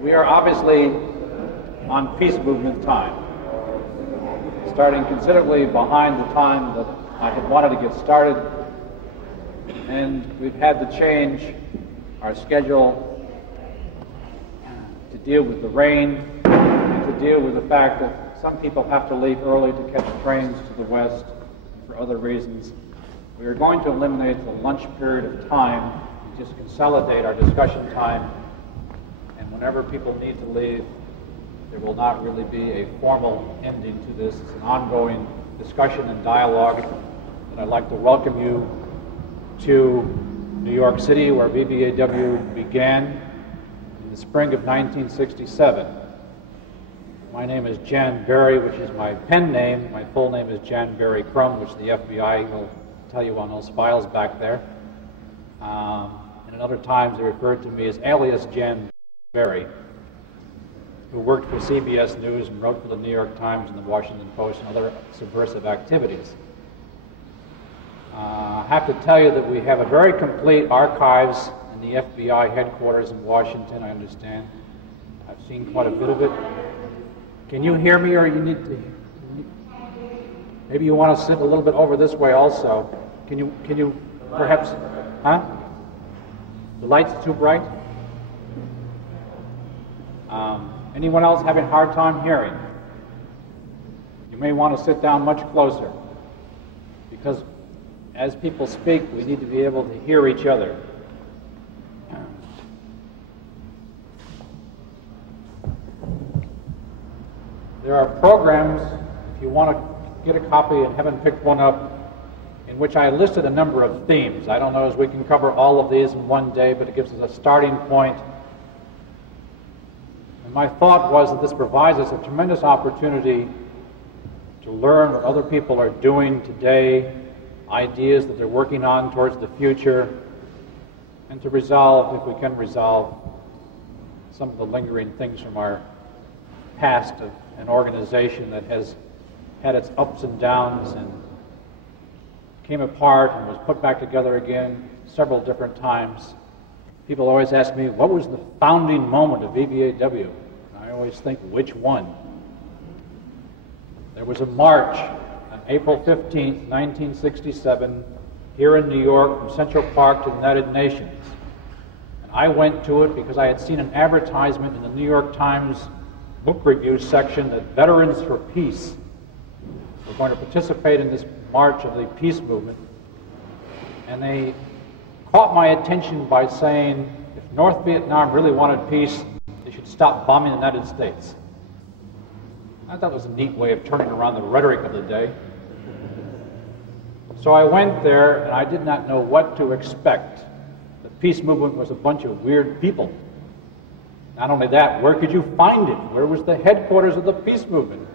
We are obviously on peace movement time, starting considerably behind the time that I had wanted to get started, and we've had to change our schedule to deal with the rain, and to deal with the fact that some people have to leave early to catch trains to the west for other reasons. We are going to eliminate the lunch period of time and just consolidate our discussion time, and whenever people need to leave, there will not really be a formal ending to this. It's an ongoing discussion and dialogue, and I'd like to welcome you to New York City, where VVAW began in the spring of 1967. My name is Jan Barry, which is my pen name. My full name is Jan Barry Crum, which the FBI will tell you on those files back there. And at other times they referred to me as alias Jan Barry, who worked for CBS News and wrote for the New York Times and the Washington Post and other subversive activities. I have to tell you that we have a very complete archives in the FBI headquarters in Washington, I understand. I've seen quite a bit of it. Can you hear me, or you need to? Maybe you want to sit a little bit over this way also. Can you perhaps, huh? The light's too bright? Anyone else having a hard time hearing? You may want to sit down much closer, because as people speak, we need to be able to hear each other. There are programs, if you want to get a copy and haven't picked one up, in which I listed a number of themes. I don't know if we can cover all of these in one day, but it gives us a starting point. And my thought was that this provides us a tremendous opportunity to learn what other people are doing today, ideas that they're working on towards the future, and to resolve, if we can resolve, some of the lingering things from our past of an organization that has had its ups and downs and came apart and was put back together again several different times. People always ask me, what was the founding moment of VVAW? And I always think, which one? There was a march on April 15th, 1967, here in New York from Central Park to the United Nations. And I went to it because I had seen an advertisement in the New York Times book review section that Veterans for Peace were going to participate in this march of the peace movement. And they caught my attention by saying, if North Vietnam really wanted peace, they should stop bombing the United States. I thought it was a neat way of turning around the rhetoric of the day. So I went there, and I did not know what to expect. The peace movement was a bunch of weird people. Not only that, where could you find it? Where was the headquarters of the peace movement?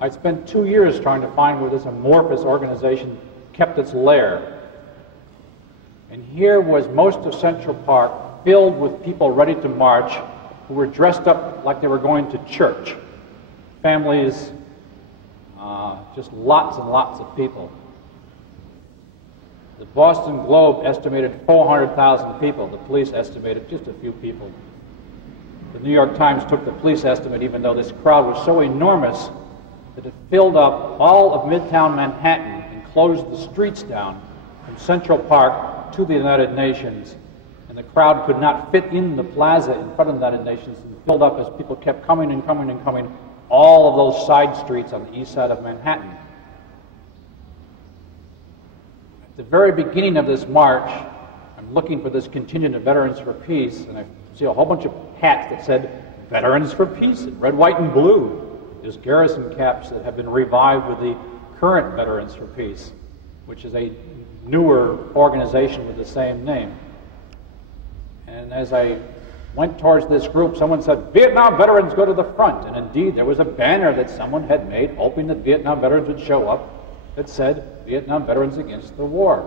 I'd spent 2 years trying to find where this amorphous organization kept its lair. And here was most of Central Park filled with people ready to march who were dressed up like they were going to church. Families, just lots and lots of people. The Boston Globe estimated 400,000 people. The police estimated just a few people. The New York Times took the police estimate, even though this crowd was so enormous that it filled up all of Midtown Manhattan and closed the streets down from Central Park to the United Nations. And the crowd could not fit in the plaza in front of the United Nations, and filled up as people kept coming and coming and coming, all of those side streets on the east side of Manhattan. At the very beginning of this march, I'm looking for this contingent of Veterans for Peace, and I see a whole bunch of hats that said Veterans for Peace in red, white, and blue. There's garrison caps that have been revived with the current Veterans for Peace, which is a newer organization with the same name. And as I went towards this group, someone said, Vietnam veterans, go to the front. And indeed, there was a banner that someone had made, hoping that Vietnam veterans would show up, that said, Vietnam Veterans Against the War.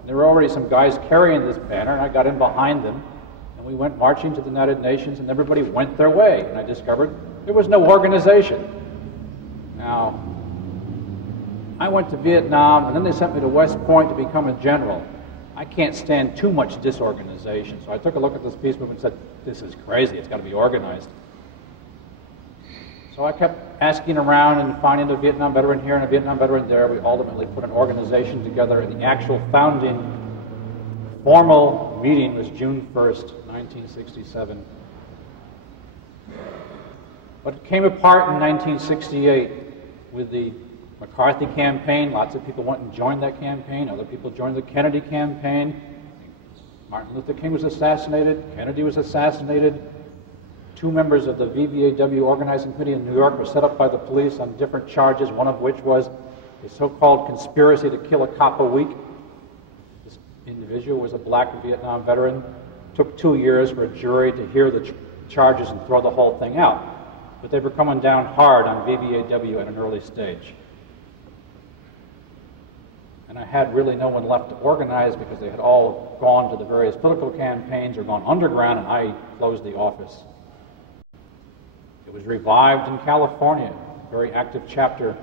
And there were already some guys carrying this banner, and I got in behind them, and we went marching to the United Nations, and everybody went their way. And I discovered there was no organization. Now, I went to Vietnam, and then they sent me to West Point to become a general. I can't stand too much disorganization, so I took a look at this peace movement and said, this is crazy, it's got to be organized. So I kept asking around and finding a Vietnam veteran here and a Vietnam veteran there. We ultimately put an organization together, and the actual founding formal meeting was June 1st, 1967. But it came apart in 1968 with the McCarthy campaign. Lots of people went and joined that campaign. Other people joined the Kennedy campaign. Martin Luther King was assassinated. Kennedy was assassinated. 2 members of the VVAW organizing committee in New York were set up by the police on different charges, one of which was a so-called conspiracy to kill a cop a week. This individual was a black Vietnam veteran. It took 2 years for a jury to hear the charges and throw the whole thing out. But they were coming down hard on VVAW at an early stage. And I had really no one left to organize because they had all gone to the various political campaigns or gone underground, and I closed the office. It was revived in California, a very active chapter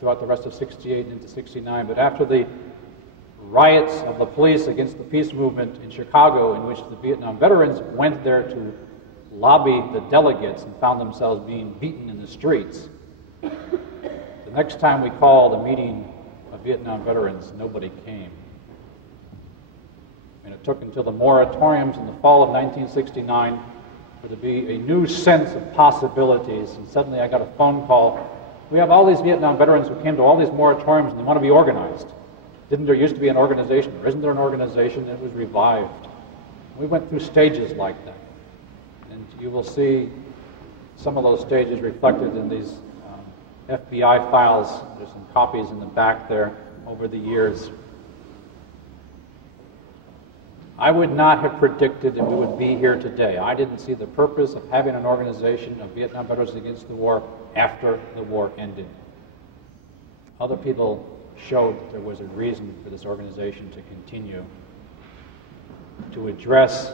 throughout the rest of '68 and into '69. But after the riots of the police against the peace movement in Chicago, in which the Vietnam veterans went there to lobby the delegates and found themselves being beaten in the streets, the next time we called a meeting of Vietnam veterans, nobody came. And it took until the moratoriums in the fall of 1969 for there to be a new sense of possibilities, and suddenly I got a phone call. We have all these Vietnam veterans who came to all these moratoriums and they want to be organized. Didn't there used to be an organization, or isn't there an organization? It was revived. We went through stages like that. And you will see some of those stages reflected in these FBI files. There's some copies in the back there over the years. I would not have predicted that we would be here today. I didn't see the purpose of having an organization of Vietnam Veterans Against the War after the war ended. Other people showed that there was a reason for this organization to continue, to address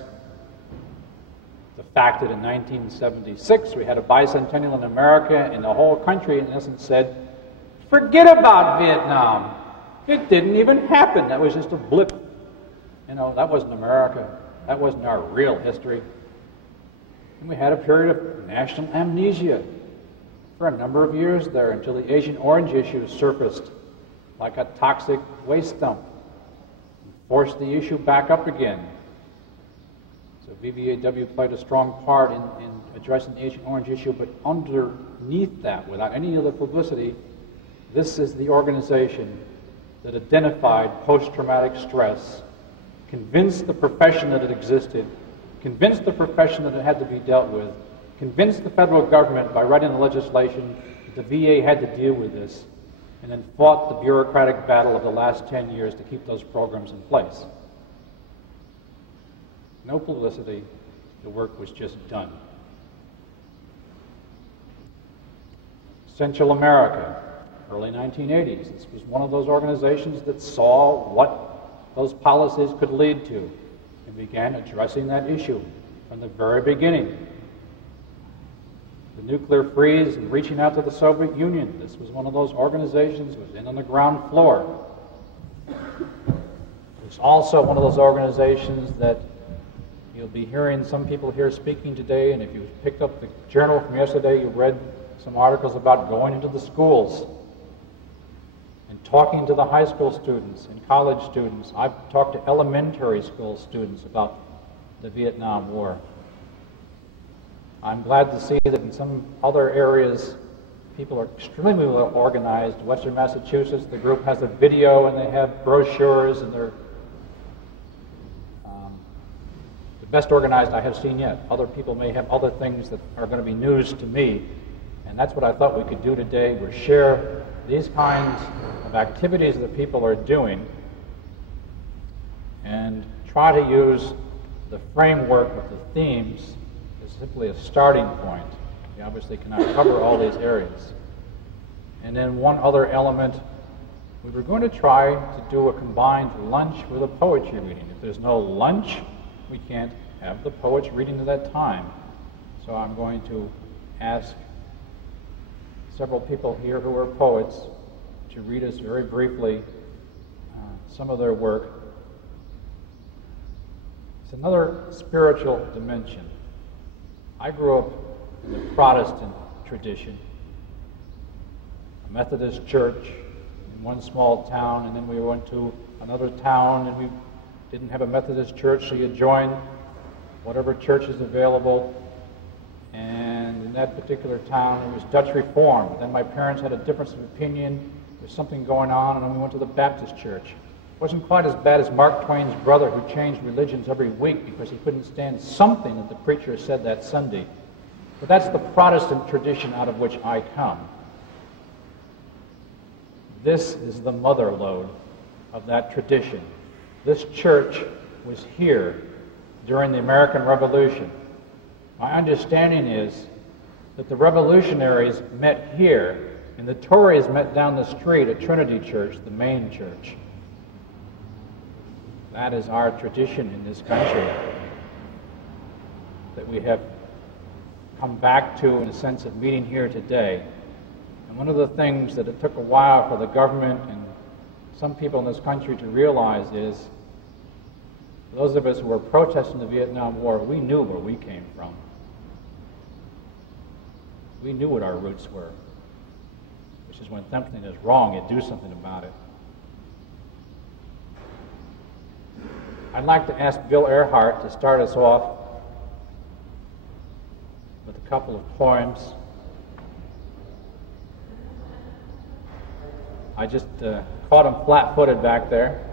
the fact that in 1976 we had a bicentennial in America, and the whole country in essence said, forget about Vietnam. It didn't even happen. That was just a blip. You know, that wasn't America. That wasn't our real history. And we had a period of national amnesia for a number of years there until the Agent Orange issue surfaced like a toxic waste dump and forced the issue back up again. So VVAW played a strong part in addressing the Agent Orange issue, but underneath that, without any other publicity, this is the organization that identified post-traumatic stress, convinced the profession that it existed, convinced the profession that it had to be dealt with, convinced the federal government by writing the legislation that the VA had to deal with this, and then fought the bureaucratic battle of the last 10 years to keep those programs in place. No publicity, the work was just done. Central America, early 1980s. This was one of those organizations that saw what those policies could lead to and began addressing that issue from the very beginning. The nuclear freeze and reaching out to the Soviet Union. This was one of those organizations that was in on the ground floor. It was also one of those organizations that you'll be hearing some people here speaking today, and if you picked up the journal from yesterday, you read some articles about going into the schools and talking to the high school students and college students. I've talked to elementary school students about the Vietnam War. I'm glad to see that in some other areas, people are extremely well organized. Western Massachusetts, the group has a video and they have brochures, and they're the best organized I have seen yet. Other people may have other things that are going to be news to me, and that's what I thought we could do today, was share these kinds of activities that people are doing and try to use the framework of the themes as simply a starting point. We obviously cannot cover all these areas. And then one other element, we were going to try to do a combined lunch with a poetry reading. If there's no lunch, we can't have the poets reading at that time. So I'm going to ask several people here who are poets to read us very briefly some of their work. It's another spiritual dimension. I grew up in the Protestant tradition. a Methodist church in one small town, and then we went to another town and we didn't have a Methodist church, so you join whatever church is available. And in that particular town, it was Dutch Reform. Then my parents had a difference of opinion. There was something going on, and then we went to the Baptist church. It wasn't quite as bad as Mark Twain's brother, who changed religions every week because he couldn't stand something that the preacher said that Sunday. But that's the Protestant tradition out of which I come. This is the mother lode of that tradition. This church was here during the American Revolution. My understanding is that the revolutionaries met here, and the Tories met down the street at Trinity Church, the main church. That is our tradition in this country that we have come back to in a sense of meeting here today. And one of the things that it took a while for the government and some people in this country to realize is, those of us who were protesting the Vietnam War, we knew where we came from. We knew what our roots were, which is when something is wrong, you do something about it. I'd like to ask Bill Earhart to start us off with a couple of poems. I just caught him flat-footed back there.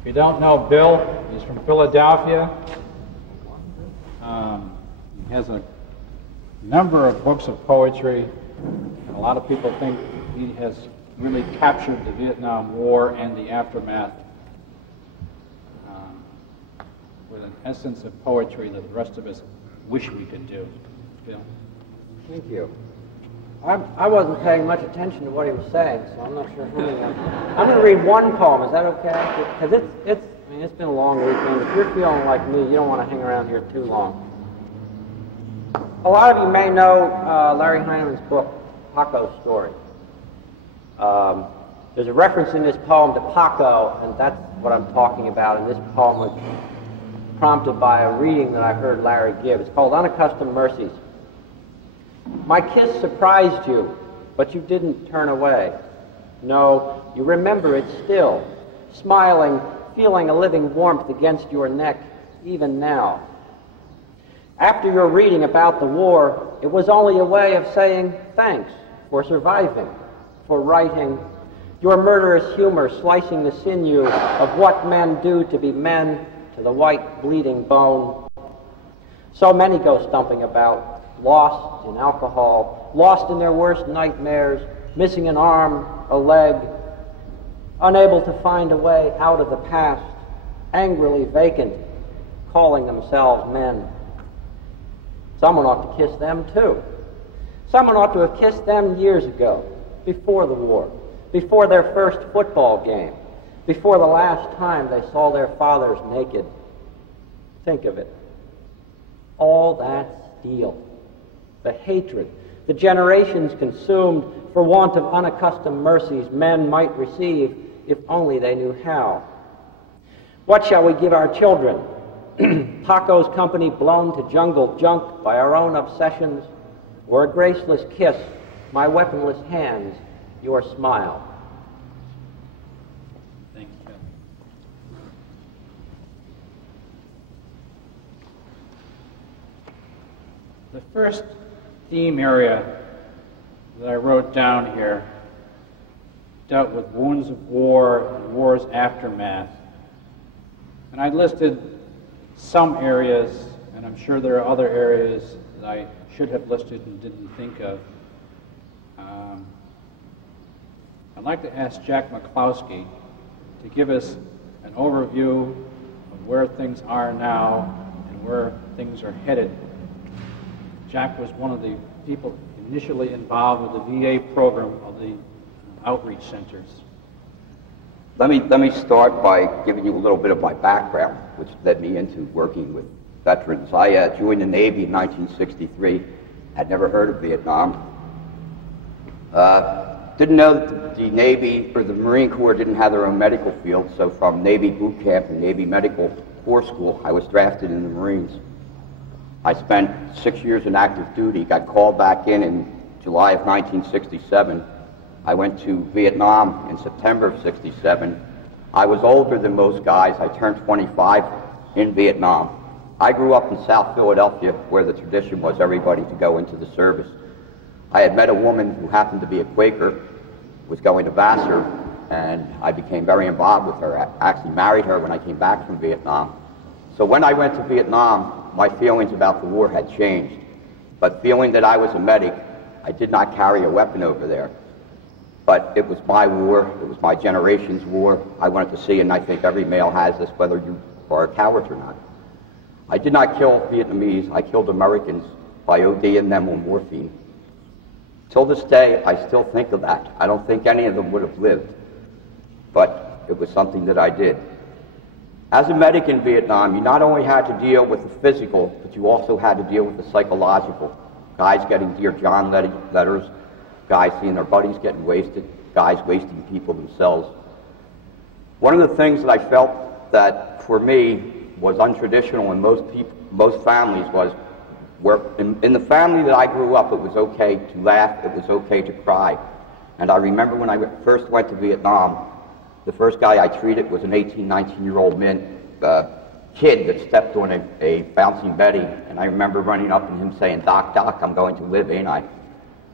If you don't know Bill, he's from Philadelphia. He has a number of books of poetry, and a lot of people think he has really captured the Vietnam War and the aftermath with an essence of poetry that the rest of us wish we could do. Bill? Thank you. I wasn't paying much attention to what he was saying, so I'm not sure who he is. I'm going to read one poem. Is that okay? Because it's been a long weekend. If you're feeling like me, you don't want to hang around here too long. A lot of you may know Larry Heinemann's book, Paco's Story. There's a reference in this poem to Paco, and that's what I'm talking about. And this poem was prompted by a reading that I heard Larry give. It's called Unaccustomed Mercies. My kiss surprised you, but you didn't turn away. No, you remember it still, smiling, feeling a living warmth against your neck, even now. After your reading about the war, it was only a way of saying thanks for surviving, for writing, your murderous humor slicing the sinew of what men do to be men to the white bleeding bone. So many go stumping about, lost in alcohol, lost in their worst nightmares, missing an arm, a leg, unable to find a way out of the past, angrily vacant, calling themselves men. Someone ought to kiss them too. Someone ought to have kissed them years ago, before the war, before their first football game, before the last time they saw their fathers naked. Think of it. All that steel, the hatred, the generations consumed for want of unaccustomed mercies men might receive if only they knew how. What shall we give our children? Paco's company blown to jungle junk by our own obsessions, or a graceless kiss, my weaponless hands, your smile. Thank you. The first theme area that I wrote down here dealt with wounds of war and war's aftermath. And I listed some areas, and I'm sure there are other areas that I should have listed and didn't think of. I'd like to ask Jack McCloskey to give us an overview of where things are now and where things are headed. Jack was one of the people initially involved with the VA program of the outreach centers. Let me start by giving you a little bit of my background, which led me into working with veterans. I joined the Navy in 1963. Had never heard of Vietnam. Didn't know that the Navy or the Marine Corps didn't have their own medical field, so from Navy boot camp and Navy Medical Corps School, I was drafted in the Marines. I spent 6 years in active duty, got called back in July of 1967. I went to Vietnam in September of 67. I was older than most guys. I turned 25 in Vietnam. I grew up in South Philadelphia, where the tradition was everybody to go into the service. I had met a woman who happened to be a Quaker, was going to Vassar, and I became very involved with her. I actually married her when I came back from Vietnam. So when I went to Vietnam, my feelings about the war had changed. But feeling that I was a medic, I did not carry a weapon over there. But it was my war, it was my generation's war. I wanted to see, and I think every male has this, whether you are a coward or not. I did not kill Vietnamese, I killed Americans by ODing them on morphine. Till this day, I still think of that. I don't think any of them would have lived, but it was something that I did. As a medic in Vietnam, you not only had to deal with the physical, but you also had to deal with the psychological. Guys getting Dear John letters, guys seeing their buddies getting wasted, guys wasting people themselves. One of the things that I felt that, for me, was untraditional in most families was, in the family that I grew up, it was okay to laugh, it was okay to cry. And I remember when I first went to Vietnam, the first guy I treated was an 18, 19-year-old kid that stepped on a bouncing Betty, and I remember running up and him saying, "Doc, Doc, I'm going to live, ain't I?"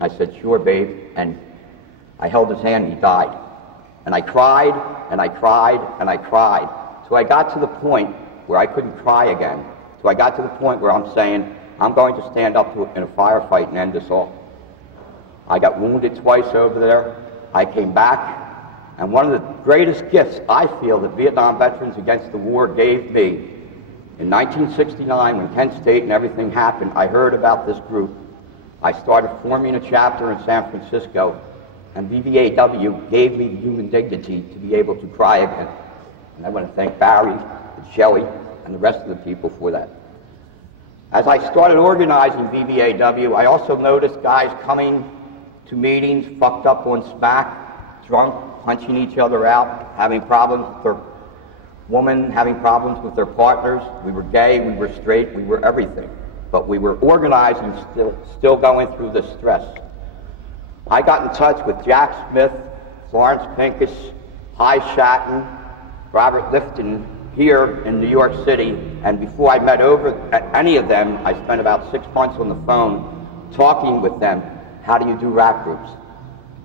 I said, "Sure, babe," and I held his hand and he died. And I cried, and I cried, and I cried. So I got to the point where I couldn't cry again. So I got to the point where I'm saying, I'm going to stand up in a firefight and end this all. I got wounded twice over there. I came back, and one of the greatest gifts I feel that Vietnam Veterans Against the War gave me, in 1969, when Kent State and everything happened, I heard about this group. I started forming a chapter in San Francisco, and VVAW gave me the human dignity to be able to cry again. And I want to thank Barry and Shelley and the rest of the people for that. As I started organizing VVAW, I also noticed guys coming to meetings fucked up on smack, drunk, punching each other out, having problems with their women, having problems with their partners. We were gay, we were straight, we were everything. But we were organizing, still going through this stress. I got in touch with Jack Smith, Florence Pincus, Hy Shatton, Robert Lifton here in New York City, and before I met any of them, I spent about 6 months on the phone talking with them. How do you do rap groups?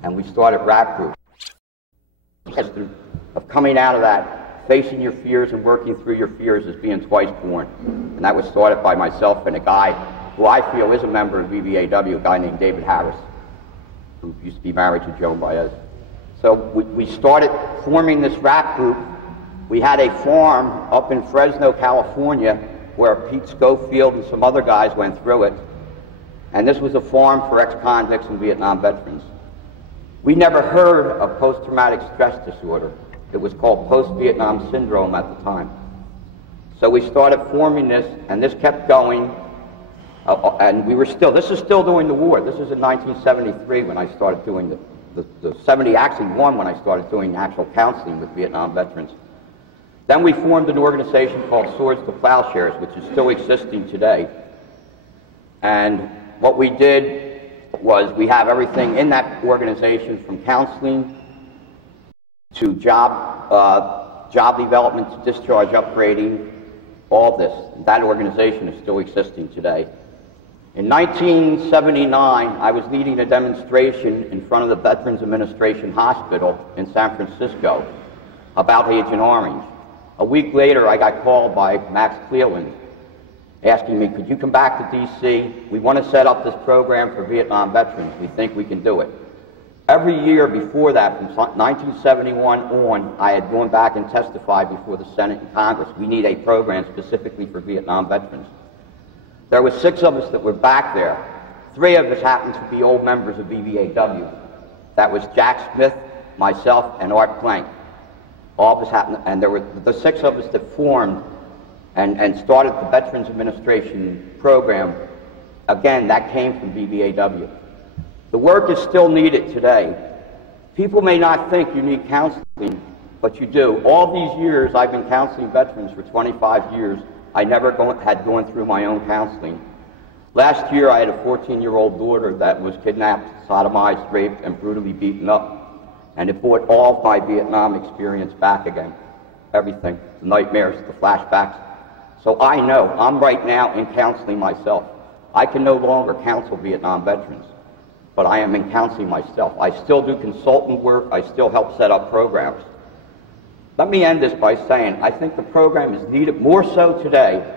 And we started rap groups. Of coming out of that, facing your fears and working through your fears as being twice born. And that was started by myself and a guy who I feel is a member of VVAW, a guy named David Harris, who used to be married to Joan Baez. So we started forming this rap group. We had a farm up in Fresno, California, where Pete Schofield and some other guys went through it. And this was a farm for ex-convicts and Vietnam veterans. We never heard of post-traumatic stress disorder. It was called post-Vietnam syndrome at the time. So we started forming this, and this kept going. And we were still, this is still during the war. This is in 1973 when I started doing the 71 when I started doing actual counseling with Vietnam veterans. Then we formed an organization called Swords to Plowshares, which is still existing today. And what we did was we have everything in that organization, from counseling to job development to discharge upgrading, all this. That organization is still existing today. In 1979, I was leading a demonstration in front of the Veterans Administration Hospital in San Francisco about Agent Orange. A week later, I got called by Max Cleland asking me, could you come back to D.C.? We want to set up this program for Vietnam veterans. We think we can do it. Every year before that, from 1971 on, I had gone back and testified before the Senate and Congress. We need a program specifically for Vietnam veterans. There were 6 of us that were back there. 3 of us happened to be old members of VVAW. That was Jack Smith, myself, and Art Plank. All of us happened, and there were the 6 of us that formed and started the Veterans Administration program. Again, that came from VVAW. The work is still needed today. People may not think you need counseling, but you do. All these years I've been counseling veterans for 25 years. I never had gone through my own counseling. Last year, I had a 14-year-old daughter that was kidnapped, sodomized, raped, and brutally beaten up. And it brought all of my Vietnam experience back again. Everything. The nightmares, the flashbacks. So I know, I'm right now in counseling myself. I can no longer counsel Vietnam veterans, but I am in counseling myself. I still do consultant work. I still help set up programs. Let me end this by saying I think the program is needed more so today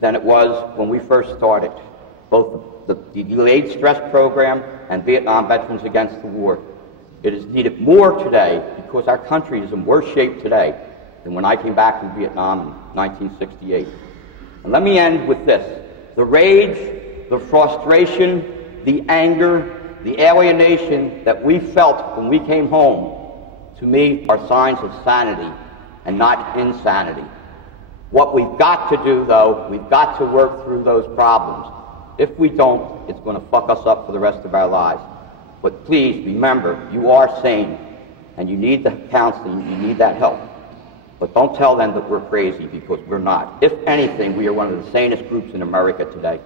than it was when we first started. Both the delayed stress program and Vietnam Veterans Against the War. It is needed more today because our country is in worse shape today than when I came back from Vietnam in 1968. And let me end with this. The rage, the frustration, the anger, the alienation that we felt when we came home, to me, are signs of sanity and not insanity. What we've got to do, though, we've got to work through those problems. If we don't, it's going to fuck us up for the rest of our lives. But please remember, you are sane, and you need the counseling, you need that help. But don't tell them that we're crazy, because we're not. If anything, we are one of the sanest groups in America today.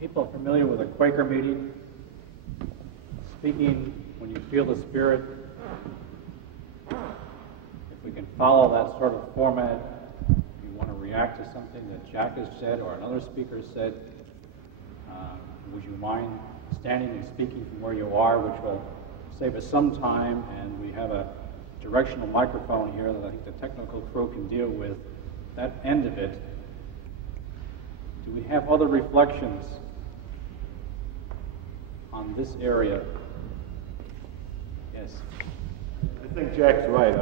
People familiar with a Quaker meeting? Speaking when you feel the spirit. If we can follow that sort of format, if you want to react to something that Jack has said or another speaker said, would you mind standing and speaking from where you are, which will save us some time, and we have a directional microphone here that I think the technical crew can deal with. That end of it. Do we have other reflections on this area? Yes. I think Jack's right.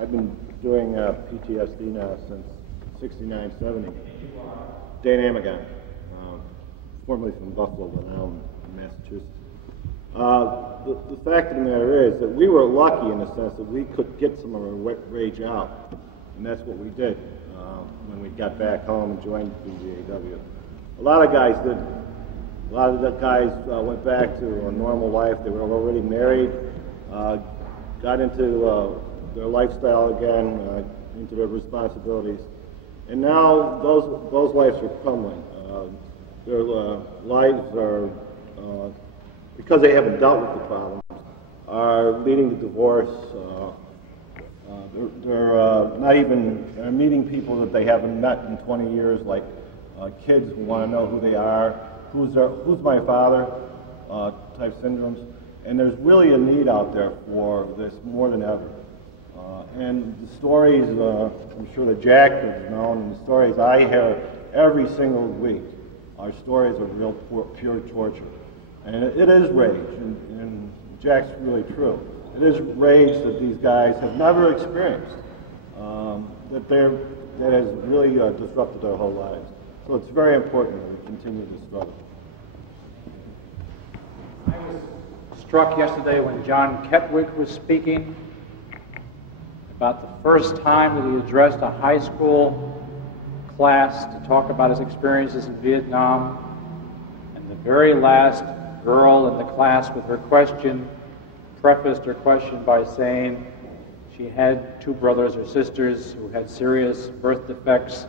I've been doing PTSD now since 69, 70. Dan Amagon, formerly from Buffalo, but now in Massachusetts. The fact of the matter is that we were lucky in the sense that we could get some of our rage out, and that's what we did when we got back home and joined VVAW. A lot of guys did. A lot of the guys went back to a normal life. They were already married, got into their lifestyle again, into their responsibilities, and now those lives are crumbling. Their lives are, because they haven't dealt with the problems, are leading to divorce. They're not even meeting people that they haven't met in 20 years, like kids who want to know who they are, who's my father, type syndromes. And there's really a need out there for this more than ever. And the stories, I'm sure that Jack has known, and the stories I hear every single week are stories of real pure torture. And it is rage, and Jack's really true. It is rage that these guys have never experienced, that has really disrupted their whole lives. So it's very important that we continue this struggle. I was struck yesterday when John Ketwick was speaking about the first time that he addressed a high school class to talk about his experiences in Vietnam, and the very last girl in the class with her question prefaced her question by saying she had two brothers or sisters who had serious birth defects,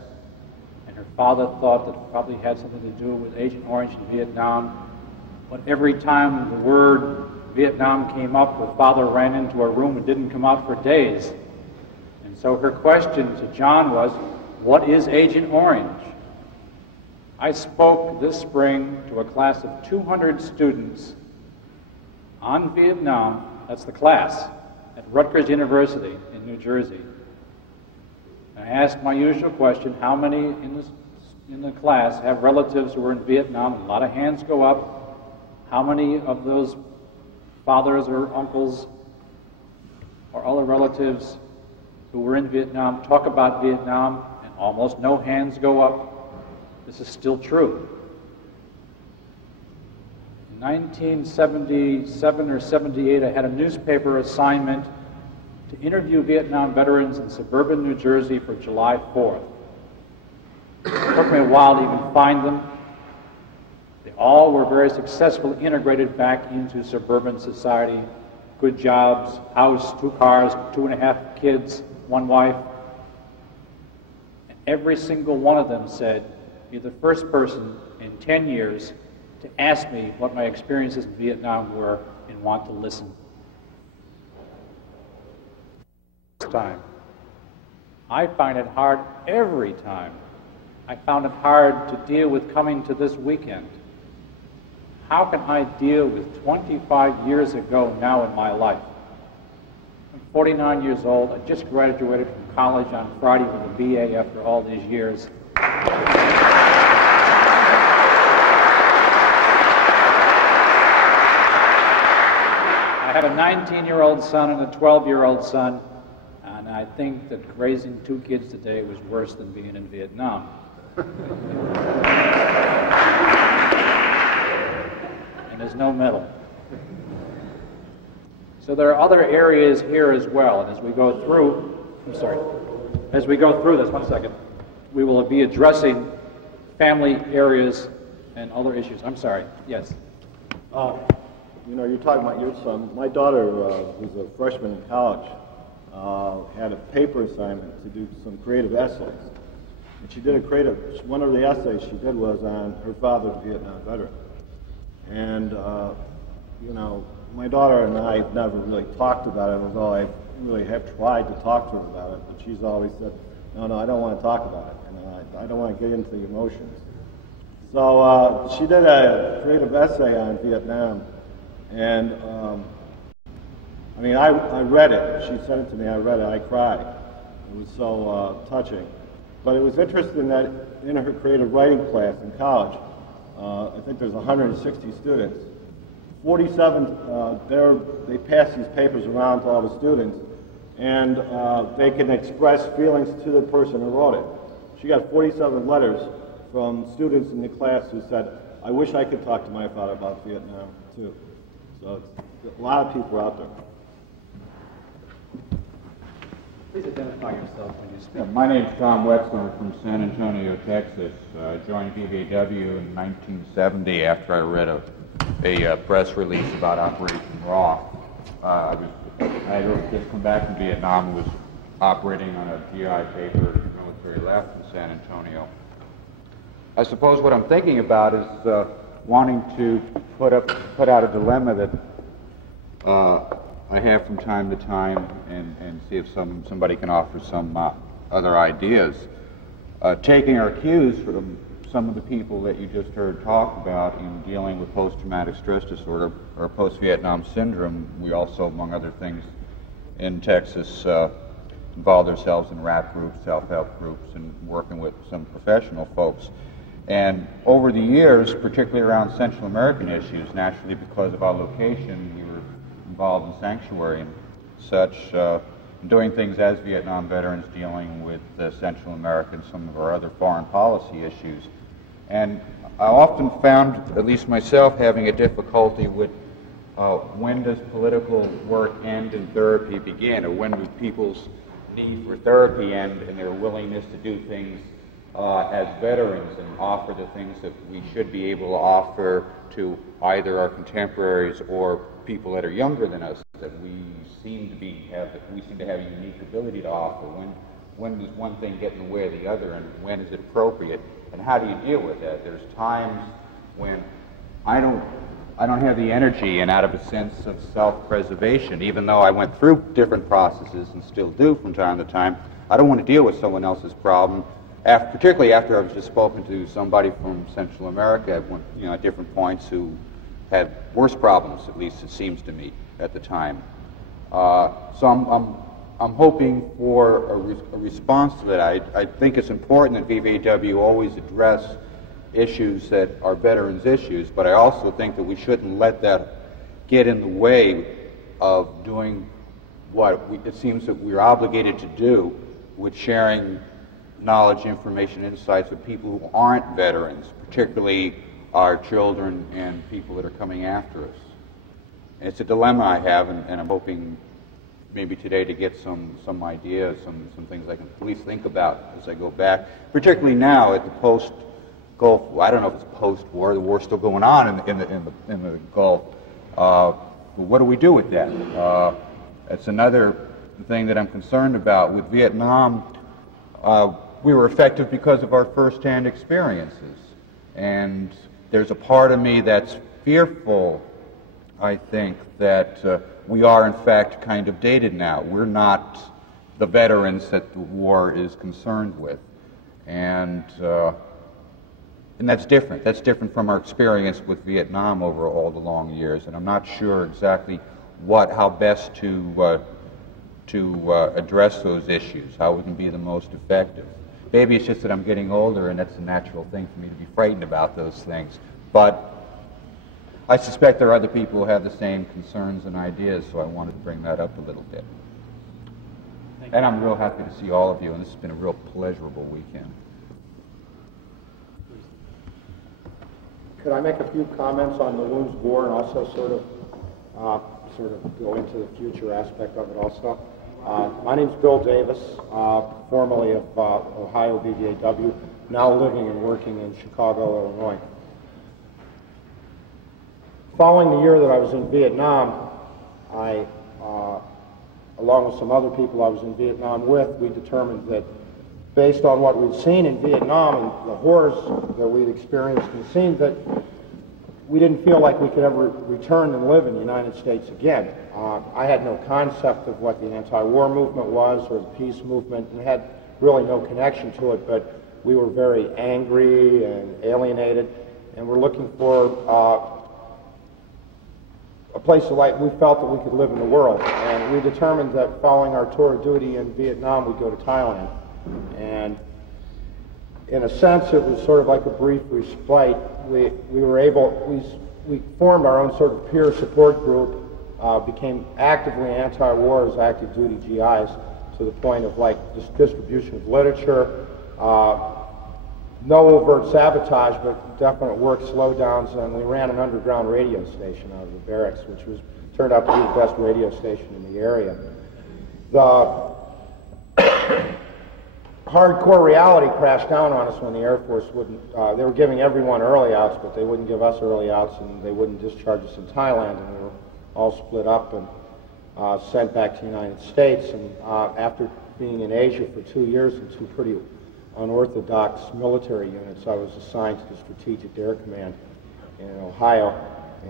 and her father thought that it probably had something to do with Agent Orange in Vietnam. But every time the word Vietnam came up, her father ran into her room and didn't come out for days. And so her question to John was, what is Agent Orange? I spoke this spring to a class of 200 students on Vietnam, that's the class, at Rutgers University in New Jersey. And I asked my usual question, how many in the class have relatives who were in Vietnam? A lot of hands go up. How many of those fathers or uncles or other relatives who were in Vietnam talk about Vietnam? And almost no hands go up. This is still true. In 1977 or 78, I had a newspaper assignment to interview Vietnam veterans in suburban New Jersey for July 4th. took me a while to even find them. They all were very successfully integrated back into suburban society. Good jobs, house, 2 cars, 2.5 kids, 1 wife. And every single one of them said, "You're the first person in 10 years to ask me what my experiences in Vietnam were and want to listen." This time. I find it hard every time. I found it hard to deal with coming to this weekend. How can I deal with 25 years ago now in my life? I'm 49 years old. I just graduated from college on Friday with a BA after all these years. I have a 19-year-old son and a 12-year-old son, and I think that raising 2 kids today was worse than being in Vietnam. And there's no medal. So there are other areas here as well, and as we go through, as we go through this, 1 second, we will be addressing family areas and other issues. I'm sorry, yes. You know, you're talking about your son. My daughter, who's a freshman in college, had a paper assignment to do some creative essays. And she did one of the essays she did was on her father, a Vietnam veteran. And, you know, my daughter and I have never really talked about it, although I really have tried to talk to her about it, but she's always said, no, I don't want to talk about it, and I don't want to get into the emotions. So she did a creative essay on Vietnam, and I mean, I read it. She sent it to me, I read it, I cried. It was so touching. But it was interesting that in her creative writing class in college, I think there's 160 students. 47, they pass these papers around to all the students, and they can express feelings to the person who wrote it. She got 47 letters from students in the class who said, "I wish I could talk to my father about Vietnam, too." So a lot of people out there. Please identify yourself when you speak. My name's Tom Wetzler from San Antonio, Texas. I joined VVAW in 1970 after I read a press release about Operation Raw. I had just come back from Vietnam and was operating on a GI paper, military left in San Antonio. I suppose what I'm thinking about is wanting to put out a dilemma that I have from time to time and see if somebody can offer some other ideas. Taking our cues from some of the people that you just heard talk about in dealing with post-traumatic stress disorder or post-Vietnam syndrome, we also, among other things, in Texas involved ourselves in rap groups, self-help groups, and working with some professional folks. And over the years, particularly around Central American issues, naturally because of our location, we were involved in sanctuary and such, doing things as Vietnam veterans dealing with Central America and some of our other foreign policy issues. And I often found, at least myself, having a difficulty with when does political work end and therapy begin, or when do people's need for therapy end and their willingness to do things as veterans and offer the things that we should be able to offer to either our contemporaries or people that are younger than us that we seem to have a unique ability to offer. When does one thing get in the way of the other, and when is it appropriate, and how do you deal with that? There's times when I don't have the energy, and out of a sense of self-preservation, even though I went through different processes and still do from time to time, I don't want to deal with someone else's problem, particularly after I've just spoken to somebody from Central America at different points who had worse problems, at least it seems to me, at the time. So I'm hoping for a response to that. I think it's important that VVAW always address issues that are veterans' issues, but I also think that we shouldn't let that get in the way of doing what it seems that we're obligated to do with sharing knowledge, information, insights with people who aren't veterans, particularly our children and people that are coming after us. And it's a dilemma I have, and I'm hoping maybe today to get some ideas, some things I can at least think about as I go back, particularly now at the post-Gulf. I don't know if it's post-war. The war's still going on in the Gulf. What do we do with that? That's another thing that I'm concerned about. With Vietnam, we were effective because of our first-hand experiences. And there's a part of me that's fearful, I think, that we are in fact kind of dated now. We're not the veterans that the war is concerned with. And that's different. That's different from our experience with Vietnam over all the long years. And I'm not sure exactly how best to address those issues, how we can be the most effective. Maybe it's just that I'm getting older and that's a natural thing for me to be frightened about those things. But I suspect there are other people who have the same concerns and ideas, so I wanted to bring that up a little bit. And I'm real happy to see all of you, and this has been a real pleasurable weekend. Could I make a few comments on the Wounds War and also sort of go into the future aspect of it also? My name's Bill Davis, formerly of Ohio VVAW, now living and working in Chicago, Illinois. Following the year that I was in Vietnam, I, along with some other people I was in Vietnam with, we determined that based on what we'd seen in Vietnam and the horrors that we'd experienced and seen, that we didn't feel like we could ever return and live in the United States again. I had no concept of what the anti-war movement was or the peace movement, and had really no connection to it, but we were very angry and alienated, and we're looking for a place like we felt that we could live in the world. And we determined that following our tour of duty in Vietnam, we'd go to Thailand. And in a sense, it was sort of like a brief respite. We formed our own sort of peer support group, became actively anti-war as active duty GIs to the point of like distribution of literature, no overt sabotage, but definite work slowdowns, and we ran an underground radio station out of the barracks, which turned out to be the best radio station in the area. The hardcore reality crashed down on us when the Air Force wouldn't, they were giving everyone early outs, but they wouldn't give us early outs, and they wouldn't discharge us in Thailand, and we were all split up and sent back to the United States. And after being in Asia for 2 years in two pretty unorthodox military units, I was assigned to the Strategic Air Command in Ohio,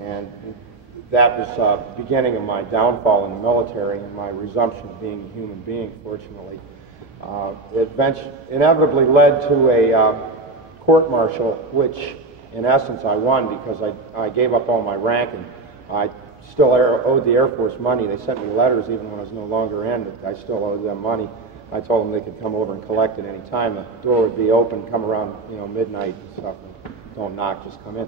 and that was the beginning of my downfall in the military and my resumption of being a human being, fortunately. It inevitably led to a court-martial, which in essence I won because I gave up all my rank, and I still owed the Air Force money. They sent me letters even when I was no longer in, but I still owed them money. I told them they could come over and collect at any time. The door would be open, come around, midnight and stuff, and don't knock, just come in.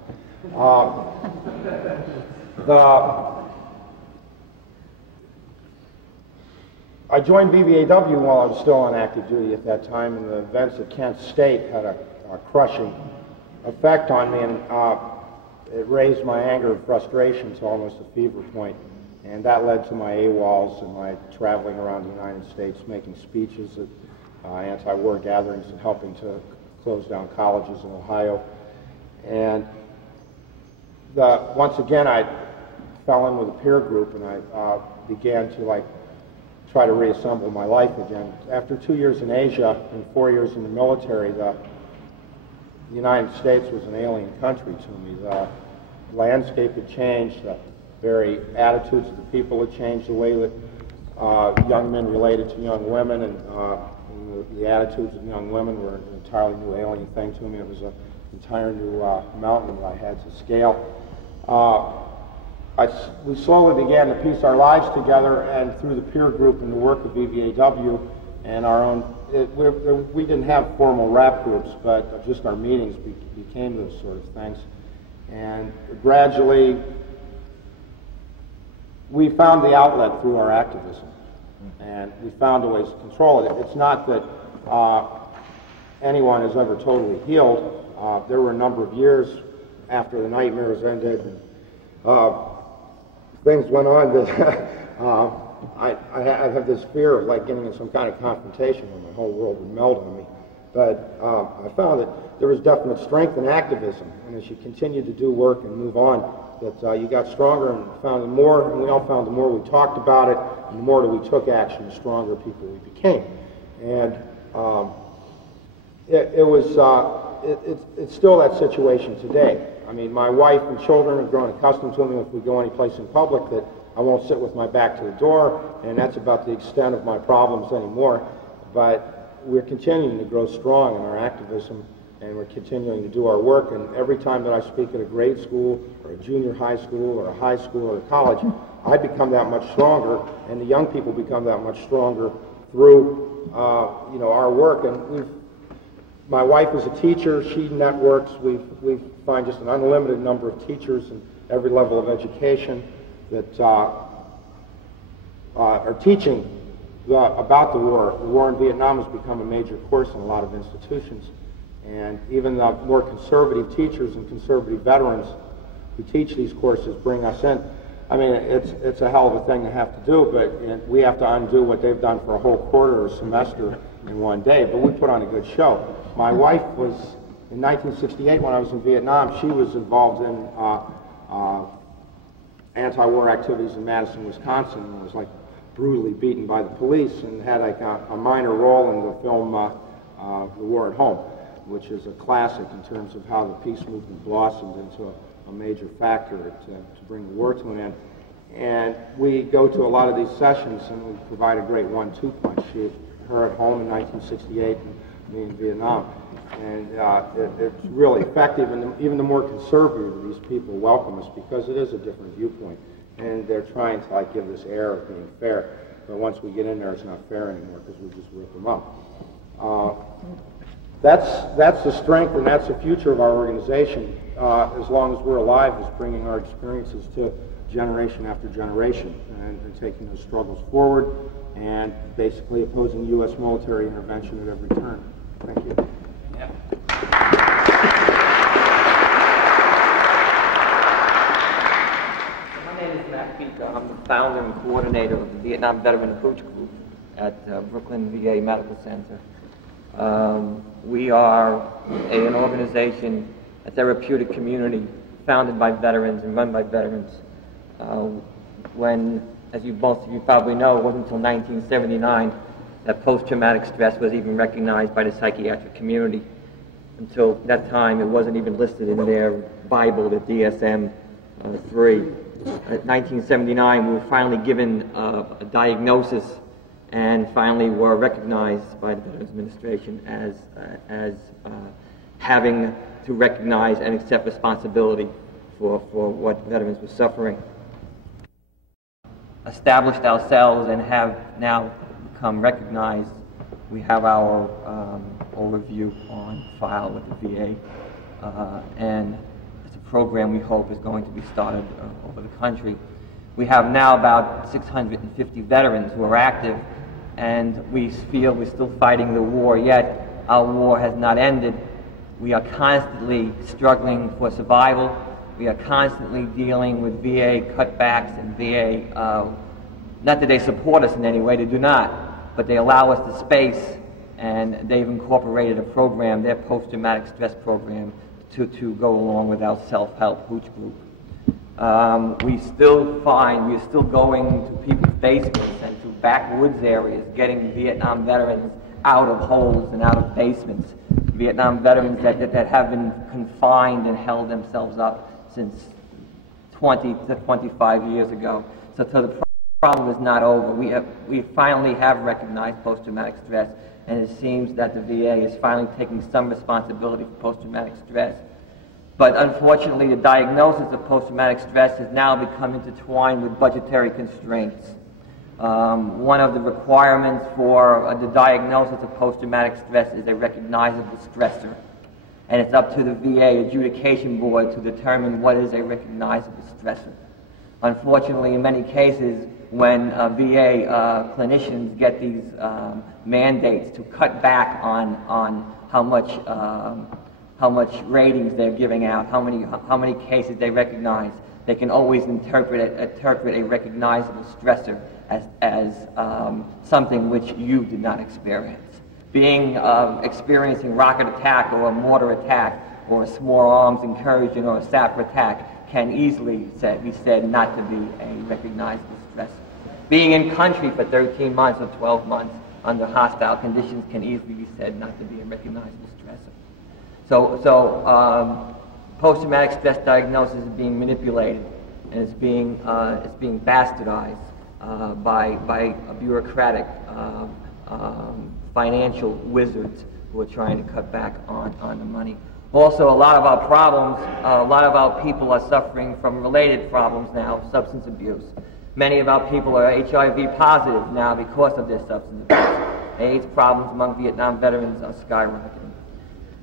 I joined VVAW while I was still on active duty at that time, and the events at Kent State had a crushing effect on me, and it raised my anger and frustration to almost a fever point. And that led to my AWOLs and my traveling around the United States, making speeches at anti-war gatherings and helping to close down colleges in Ohio. And once again, I fell in with a peer group, and I began to try to reassemble my life again. After 2 years in Asia and 4 years in the military, the United States was an alien country to me. The landscape had changed. The very attitudes of the people had changed, the way that young men related to young women, and the attitudes of young women were an entirely new alien thing to me. It was an entire new mountain that I had to scale. We slowly began to piece our lives together, and through the peer group and the work of VVAW and our own, we didn't have formal rap groups, but just our meetings became those sort of things. And gradually, we found the outlet through our activism, and we found a way to control it. It's not that anyone has ever totally healed. There were a number of years after the nightmares ended, and things went on that I have this fear of like getting in some kind of confrontation where my whole world would melt on me. But I found that there was definite strength in activism, and as you continued to do work and move on, that you got stronger and found the more, and we all found the more we talked about it, and the more that we took action, the stronger people we became. And it's still that situation today. I mean, my wife and children have grown accustomed to me if we go any place in public that I won't sit with my back to the door, and that's about the extent of my problems anymore. But we're continuing to grow strong in our activism, and we're continuing to do our work. And every time that I speak at a grade school or a junior high school or a high school or a college, I become that much stronger, and the young people become that much stronger through our work. And my wife is a teacher. She networks. We find just an unlimited number of teachers in every level of education that are teaching about the war. The war in Vietnam has become a major course in a lot of institutions. And even the more conservative teachers and conservative veterans who teach these courses bring us in. I mean, it's a hell of a thing to have to do, but we have to undo what they've done for a whole quarter or semester in one day. But we put on a good show. My wife was, in 1968, when I was in Vietnam, she was involved in anti-war activities in Madison, Wisconsin, and was like brutally beaten by the police and had like a minor role in the film The War at Home, which is a classic in terms of how the peace movement blossomed into a major factor to bring the war to an end. And we go to a lot of these sessions and we provide a great 1-2 punch. Her at home in 1968 and me in Vietnam. And it's really effective, and even the more conservative of these people welcome us because it is a different viewpoint. And they're trying to like give this air of being fair. But once we get in there, it's not fair anymore because we just rip them up. That's the strength and that's the future of our organization, as long as we're alive, is bringing our experiences to generation after generation and taking those struggles forward and basically opposing U.S. military intervention at every turn. Thank you. Yeah. My name is Matt Beaker. I'm the founder and coordinator of the Vietnam Veteran Approach Group at Brooklyn VA Medical Center. We are an organization, a therapeutic community founded by veterans and run by veterans. When, as most of you probably know, it wasn't until 1979 that post-traumatic stress was even recognized by the psychiatric community. Until that time, it wasn't even listed in their Bible, the DSM-3. At 1979, we were finally given a diagnosis and finally were recognized by the Veterans Administration as having to recognize and accept responsibility for what veterans were suffering. Established ourselves and have now become recognized. We have our overview on file with the VA, and it's a program we hope is going to be started over the country. We have now about 650 veterans who are active, and we feel we're still fighting the war, yet our war has not ended. We are constantly struggling for survival. We are constantly dealing with VA cutbacks and VA, not that they support us in any way, they do not, but they allow us the space, and they've incorporated a program, their post-traumatic stress program, to go along with our self-help hooch group. We still find, we're still going to people's basements and to backwoods areas, getting Vietnam veterans out of holes and out of basements. Vietnam veterans that have been confined and held themselves up since 20 to 25 years ago. So the problem is not over. We finally have recognized post-traumatic stress, and it seems that the VA is finally taking some responsibility for post-traumatic stress. But unfortunately, the diagnosis of post-traumatic stress has now become intertwined with budgetary constraints. One of the requirements for the diagnosis of post-traumatic stress is a recognizable stressor. And it's up to the VA adjudication board to determine what is a recognizable stressor. Unfortunately, in many cases, when VA clinicians get these mandates to cut back on how much ratings they're giving out, how many cases they recognize, they can always interpret a recognizable stressor as something which you did not experience. Experiencing rocket attack or a mortar attack or a small arms incursion or a sapper attack can easily be said not to be a recognizable stressor. Being in country for 13 months or 12 months under hostile conditions can easily be said not to be a recognizable stressor. So post-traumatic stress diagnosis is being manipulated and it's being bastardized by a bureaucratic financial wizards who are trying to cut back on the money. Also, a lot of our problems, a lot of our people are suffering from related problems now, substance abuse. Many of our people are HIV positive now because of their substance abuse. AIDS problems among Vietnam veterans are skyrocketing.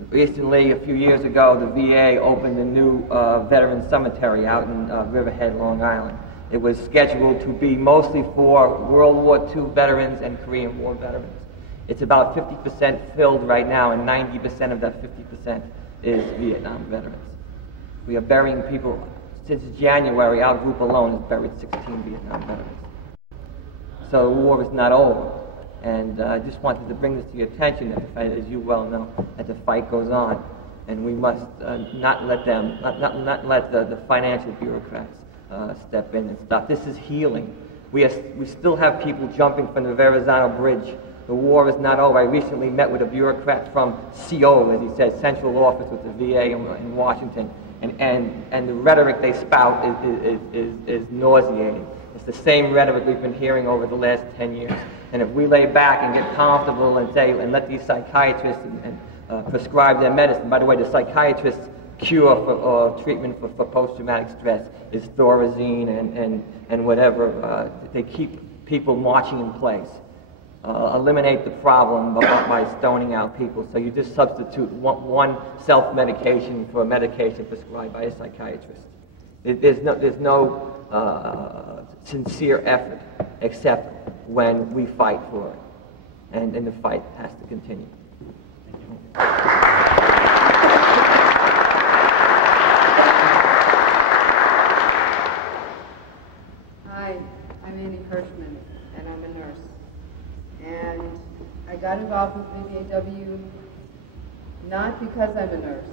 Recently, a few years ago, the VA opened a new veteran cemetery out in Riverhead, Long Island. It was scheduled to be mostly for World War II veterans and Korean War veterans. It's about 50% filled right now, and 90% of that 50% is Vietnam veterans. We are burying people. Since January, our group alone has buried 16 Vietnam veterans. So the war is not over. And I just wanted to bring this to your attention, that, as you well know, that the fight goes on, and we must not let them, not let the financial bureaucrats step in and stop. This is healing. We still have people jumping from the Verrazano Bridge. The war is not over. I recently met with a bureaucrat from CO, as he said, central office with the VA in Washington, and the rhetoric they spout is nauseating. It's the same rhetoric we've been hearing over the last 10 years. And if we lay back and get comfortable and let these psychiatrists and prescribe their medicine. By the way, the psychiatrist's cure or treatment for post-traumatic stress is Thorazine and whatever. They keep people watching in place. Eliminate the problem by stoning out people. So you just substitute one self-medication for a medication prescribed by a psychiatrist. There's no sincere effort except when we fight for it. And the fight has to continue. Hi, I'm Annie Hirschman, and I'm a nurse. And I got involved with VVAW not because I'm a nurse.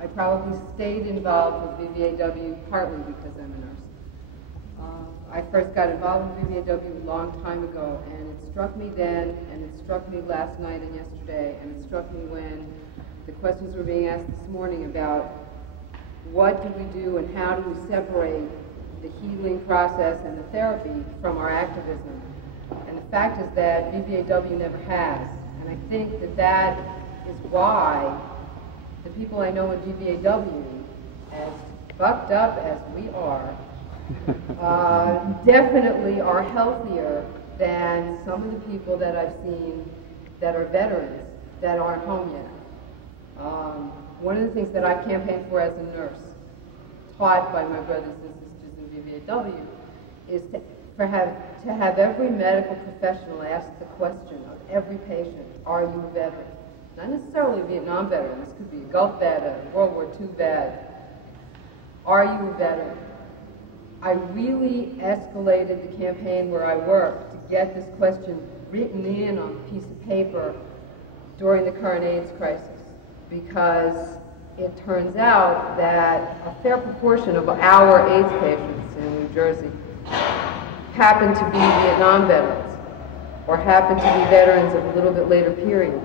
I probably stayed involved with VVAW partly because I'm a nurse. I first got involved with VVAW a long time ago, and it struck me then, and it struck me last night and yesterday, and it struck me when the questions were being asked this morning about what do we do and how do we separate the healing process and the therapy from our activism. And the fact is that VVAW never has. And I think that is why the people I know in VVAW, as bucked up as we are, definitely are healthier than some of the people that I've seen that are veterans that aren't home yet. One of the things that I campaigned for as a nurse, taught by my brothers and sisters in VVAW, is to have every medical professional ask the question of every patient, are you a veteran? Not necessarily a Vietnam veteran, this could be a Gulf vet, a World War II vet. Are you a veteran? I really escalated the campaign where I worked to get this question written in on a piece of paper during the current AIDS crisis, because it turns out that a fair proportion of our AIDS patients in New Jersey happen to be Vietnam veterans, or happen to be veterans of a little bit later period.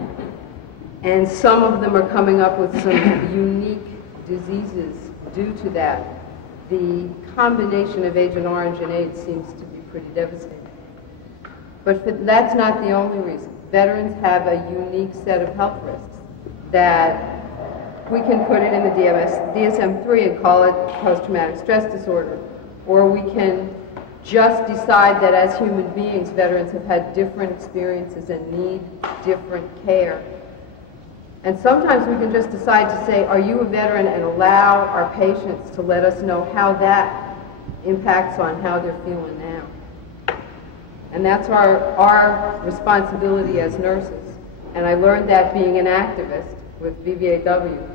And some of them are coming up with some unique diseases due to that. The combination of Agent Orange and AIDS seems to be pretty devastating. But that's not the only reason. Veterans have a unique set of health risks that we can put it in the DSM-3 and call it post-traumatic stress disorder, or we can just decide that as human beings, veterans have had different experiences and need different care. And sometimes we can just decide to say, are you a veteran, and allow our patients to let us know how that impacts on how they're feeling now. And that's our responsibility as nurses. And I learned that being an activist with VVAW.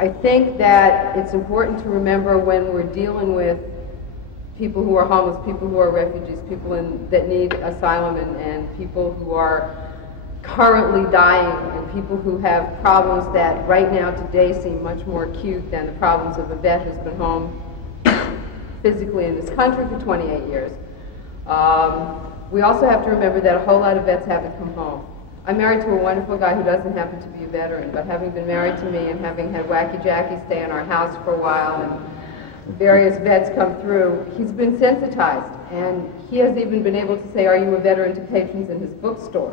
I think that it's important to remember when we're dealing with people who are homeless, people who are refugees, people that need asylum, and people who are currently dying, and people who have problems that right now today seem much more acute than the problems of a vet who's been home physically in this country for 28 years. We also have to remember that a whole lot of vets haven't come home. I'm married to a wonderful guy who doesn't happen to be a veteran, but having been married to me and having had Wacky Jackie stay in our house for a while and various vets come through, he's been sensitized, and he has even been able to say, "Are you a veteran?" to patrons in his bookstore.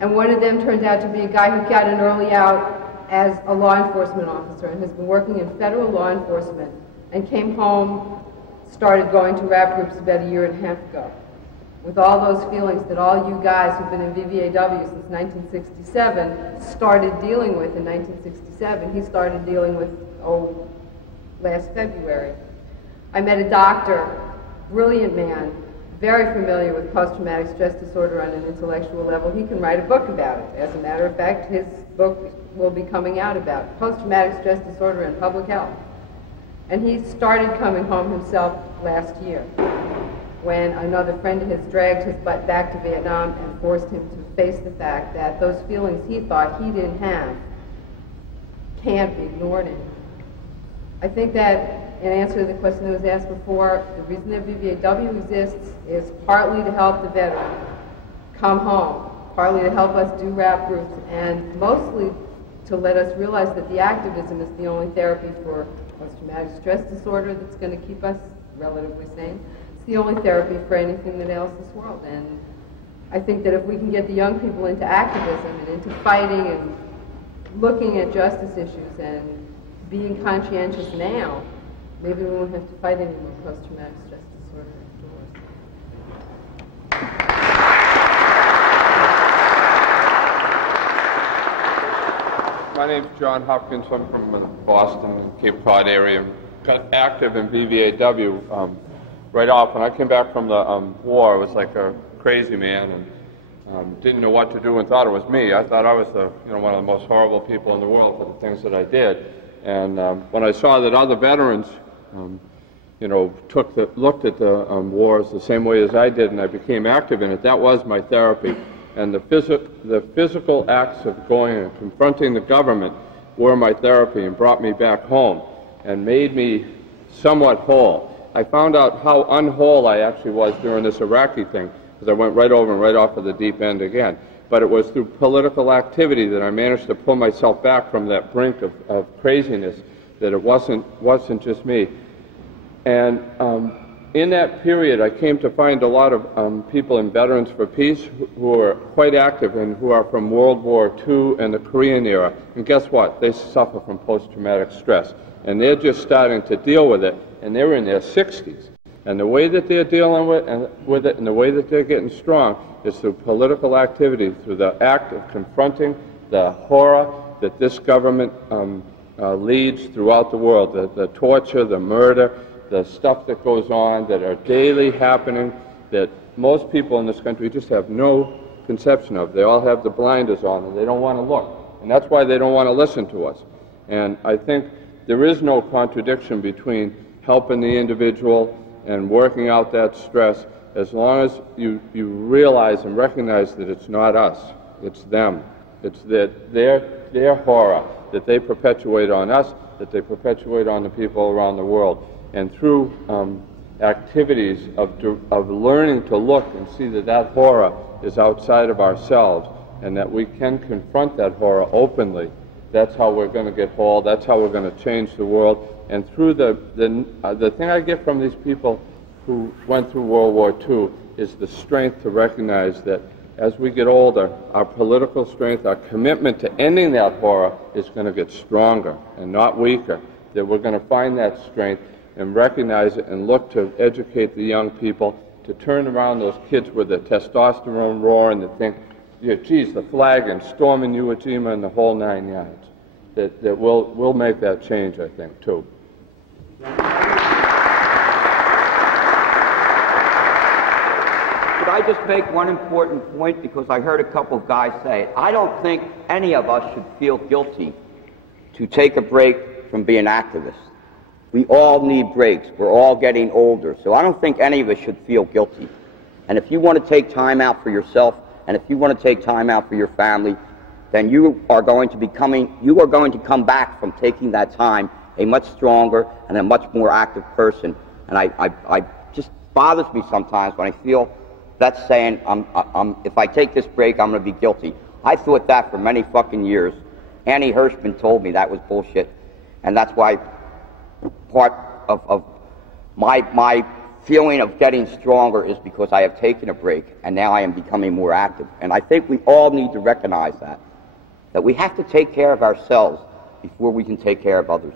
And one of them turned out to be a guy who got an early out as a law enforcement officer and has been working in federal law enforcement, and came home, started going to rap groups about a year and a half ago, with all those feelings that all you guys who've been in VVAW since 1967 started dealing with in 1967. He started dealing with, last February. I met a doctor, brilliant man, very familiar with post-traumatic stress disorder on an intellectual level. He can write a book about it. As a matter of fact, his book will be coming out about post-traumatic stress disorder and public health. And he started coming home himself last year, when another friend of his dragged his butt back to Vietnam and forced him to face the fact that those feelings he thought he didn't have can't be ignored anymore. I think that, in answer to the question that was asked before, the reason that VVAW exists is partly to help the veteran come home, partly to help us do rap groups, and mostly to let us realize that the activism is the only therapy for post-traumatic stress disorder that's going to keep us relatively sane. It's the only therapy for anything that ails this world. And I think that if we can get the young people into activism and into fighting and looking at justice issues and being conscientious now, maybe we won't have to fight any more post-traumatic stress disorder afterwards. My name's John Hopkins. I'm from the Boston, Cape Cod area. Got active in VVAW right off. When I came back from the war, I was like a crazy man and didn't know what to do and thought it was me. I thought I was one of the most horrible people in the world for the things that I did. And when I saw that other veterans, looked at the wars the same way as I did, and I became active in it, that was my therapy. And the physical acts of going and confronting the government were my therapy and brought me back home and made me somewhat whole. I found out how unwhole I actually was during this Iraqi thing, because I went right over and right off of the deep end again. But it was through political activity that I managed to pull myself back from that brink of craziness, that it wasn't just me. And in that period, I came to find a lot of people in Veterans for Peace who are quite active and who are from World War II and the Korean era. And guess what? They suffer from post-traumatic stress. And they're just starting to deal with it, and they're in their 60s. And the way that they're dealing with it and the way that they're getting strong is through political activity, through the act of confronting the horror that this government leads throughout the world, the torture, the murder, the stuff that goes on that are daily happening that most people in this country just have no conception of. They all have the blinders on and they don't want to look. And that's why they don't want to listen to us. And I think there is no contradiction between helping the individual and working out that stress, as long as you realize and recognize that it's not us, it's them. It's that their horror that they perpetuate on us, that they perpetuate on the people around the world. And through activities of learning to look and see that horror is outside of ourselves and that we can confront that horror openly, that's how we're going to get whole, that's how we're going to change the world. And through the thing I get from these people who went through World War II is the strength to recognize that as we get older, our political strength, our commitment to ending that horror is going to get stronger and not weaker, that we're going to find that strength and recognize it and look to educate the young people to turn around those kids with the testosterone roar and to think, geez, the flag and storming Iwo Jima and the whole 9 yards. That we'll make that change, I think, too. Could I just make one important point, because I heard a couple of guys say it. I don't think any of us should feel guilty to take a break from being activists. We all need breaks. We're all getting older. So I don't think any of us should feel guilty. And if you want to take time out for yourself, and if you want to take time out for your family, then you are going to come back from taking that time a much stronger and a much more active person. And I just bothers me sometimes when I feel that's saying, if I take this break, I'm going to be guilty. I thought that for many fucking years. Annie Hirschman told me that was bullshit. And that's why part of my feeling of getting stronger is because I have taken a break, and now I am becoming more active. And I think we all need to recognize that we have to take care of ourselves before we can take care of others.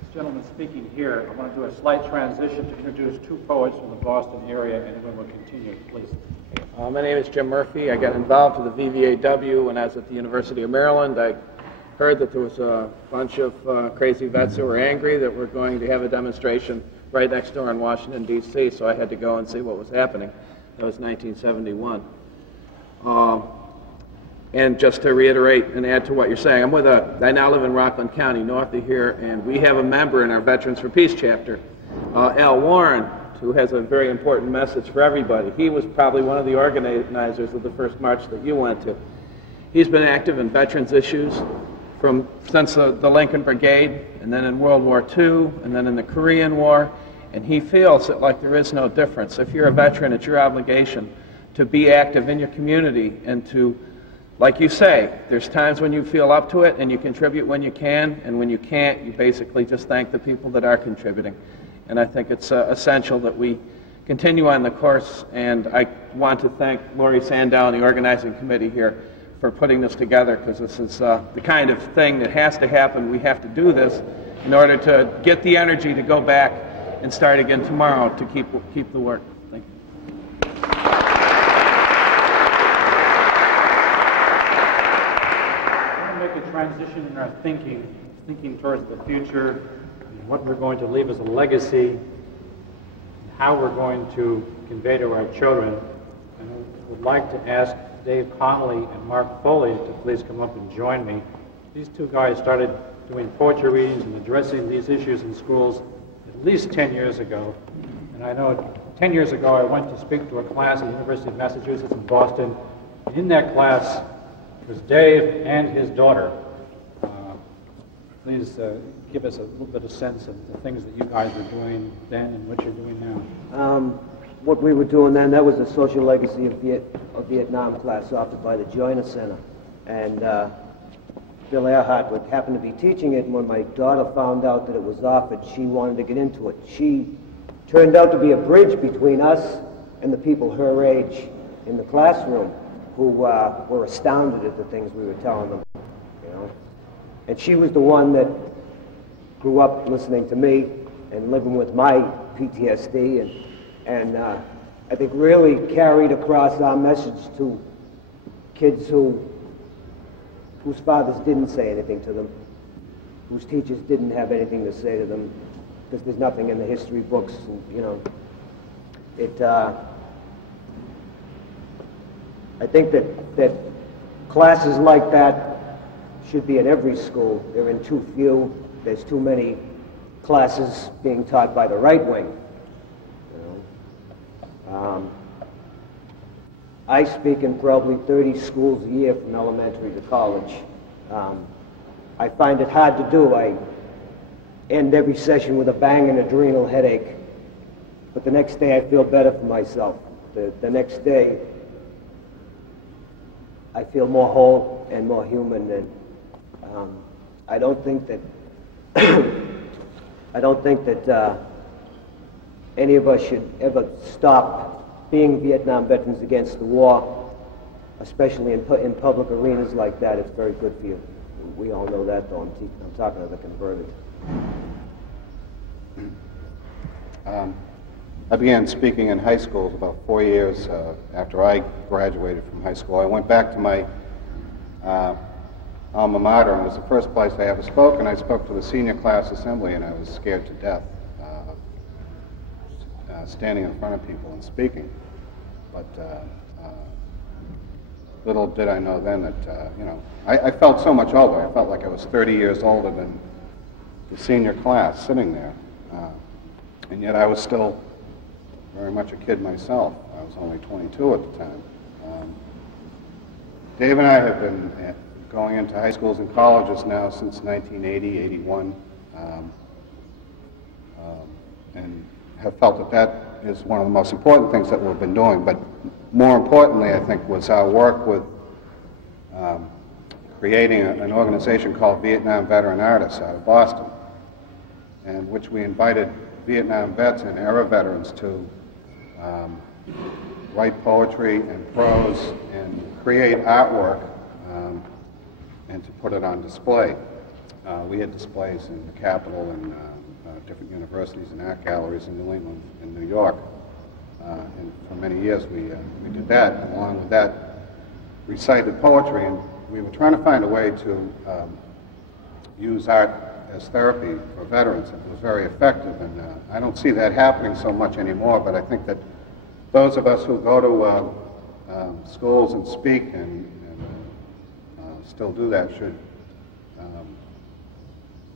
This gentleman speaking here, I want to do a slight transition to introduce two poets from the Boston area, and then we'll continue, please. My name is Jim Murphy. I got involved with the VVAW when I was at the University of Maryland. I heard that there was a bunch of crazy vets who were angry that we're going to have a demonstration right next door in Washington, D.C., so I had to go and see what was happening. That was 1971. And just to reiterate and add to what you're saying, I now live in Rockland County, north of here, and we have a member in our Veterans for Peace chapter, Al Warren, who has a very important message for everybody. He was probably one of the organizers of the first march that you went to. He's been active in veterans issues since the Lincoln Brigade, and then in World War II, and then in the Korean War, and he feels that like there is no difference. If you're a veteran, it's your obligation to be active in your community and to, like you say, there's times when you feel up to it and you contribute when you can, and when you can't, you basically just thank the people that are contributing. And I think it's essential that we continue on the course, and I want to thank Lori Sandow and the organizing committee here for putting this together, because this is the kind of thing that has to happen. We have to do this in order to get the energy to go back and start again tomorrow to keep the work. Thank you. I want to make a transition in our thinking towards the future, and what we're going to leave as a legacy, and how we're going to convey to our children. And I would like to ask Dave Connolly and Mark Foley to please come up and join me. These two guys started doing poetry readings and addressing these issues in schools at least 10 years ago. And I know 10 years ago I went to speak to a class at the University of Massachusetts in Boston. And in that class was Dave and his daughter. Please give us a little bit of sense of the things that you guys were doing then and what you're doing now. What we were doing then, that was a social legacy of Vietnam class offered by the Joyner Center. And Bill Earhart would happen to be teaching it, and when my daughter found out that it was offered, she wanted to get into it. She turned out to be a bridge between us and the people her age in the classroom who were astounded at the things we were telling them, you know. And she was the one that grew up listening to me and living with my PTSD, and I think really carried across our message to kids whose fathers didn't say anything to them, whose teachers didn't have anything to say to them, because there's nothing in the history books, and, you know. I think that classes like that should be in every school. They're in too few. There's too many classes being taught by the right wing. I speak in probably 30 schools a year from elementary to college. I find it hard to do. I end every session with a bang and adrenal headache, but the next day I feel better for myself. The next day I feel more whole and more human, and I don't think that any of us should ever stop being Vietnam veterans against the war, especially in public arenas like that. It's very good for you. We all know that, though. I'm talking to the converted. I began speaking in high school about 4 years after I graduated from high school. I went back to my alma mater, and it was the first place I ever spoke, and I spoke to the senior class assembly, and I was scared to death. standing in front of people and speaking. But little did I know then that, you know, I felt so much older. I felt like I was 30 years older than the senior class sitting there. And yet I was still very much a kid myself. I was only 22 at the time. Dave and I have been going into high schools and colleges now since 1980, 81, and have felt that that is one of the most important things that we've been doing. But more importantly, I think, was our work with creating an organization called Vietnam Veteran Artists out of Boston, in which we invited Vietnam vets and era veterans to write poetry and prose and create artwork and to put it on display. We had displays in the Capitol and different universities and art galleries in New England and New York. And for many years we did that. And along with that, recited poetry, and we were trying to find a way to use art as therapy for veterans. It was very effective, and I don't see that happening so much anymore, but I think that those of us who go to schools and speak and still do that should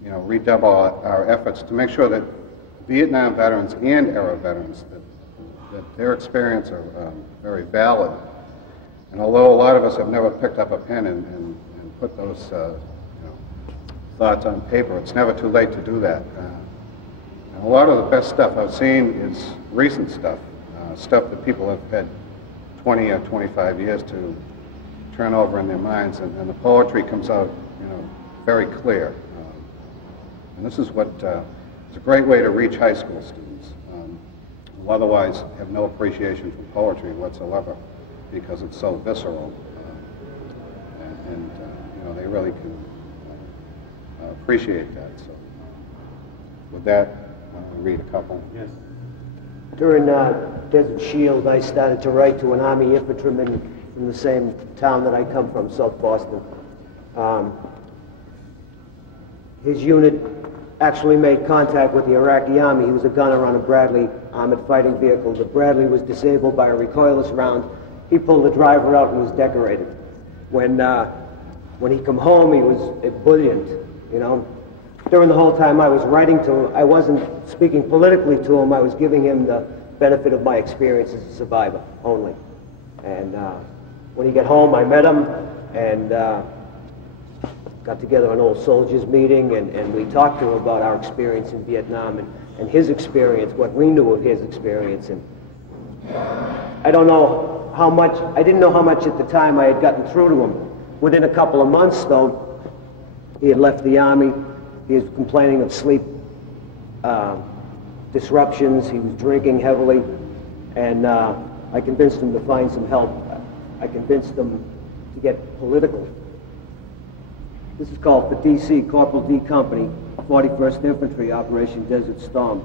you know, redouble our efforts to make sure that Vietnam veterans and era veterans, that their experience are very valid. And although a lot of us have never picked up a pen and put those you know, thoughts on paper, it's never too late to do that. And a lot of the best stuff I've seen is recent stuff, stuff that people have had 20 or 25 years to turn over in their minds, and the poetry comes out, you know, very clear. And this is what, it's a great way to reach high school students who otherwise have no appreciation for poetry whatsoever because it's so visceral. And you know, they really can appreciate that. So with that, I'll read a couple. Yes. During Desert Shield, I started to write to an Army infantryman from the same town that I come from, South Boston. His unit actually made contact with the Iraqi Army. He was a gunner on a Bradley armored fighting vehicle. The Bradley was disabled by a recoilless round. He pulled the driver out and was decorated. When he come home, he was ebullient, you know. During the whole time I was writing to him, I wasn't speaking politically to him. I was giving him the benefit of my experience as a survivor only. And when he got home, I met him and got together an old soldiers meeting, and we talked to him about our experience in Vietnam and his experience, what we knew of his experience. And I don't know how much, I didn't know how much at the time I had gotten through to him. Within a couple of months, though, he had left the Army. He was complaining of sleep disruptions. He was drinking heavily, and I convinced him to find some help. I convinced him to get political. This is called for DC, Corporal D Company, 41st Infantry, Operation Desert Storm.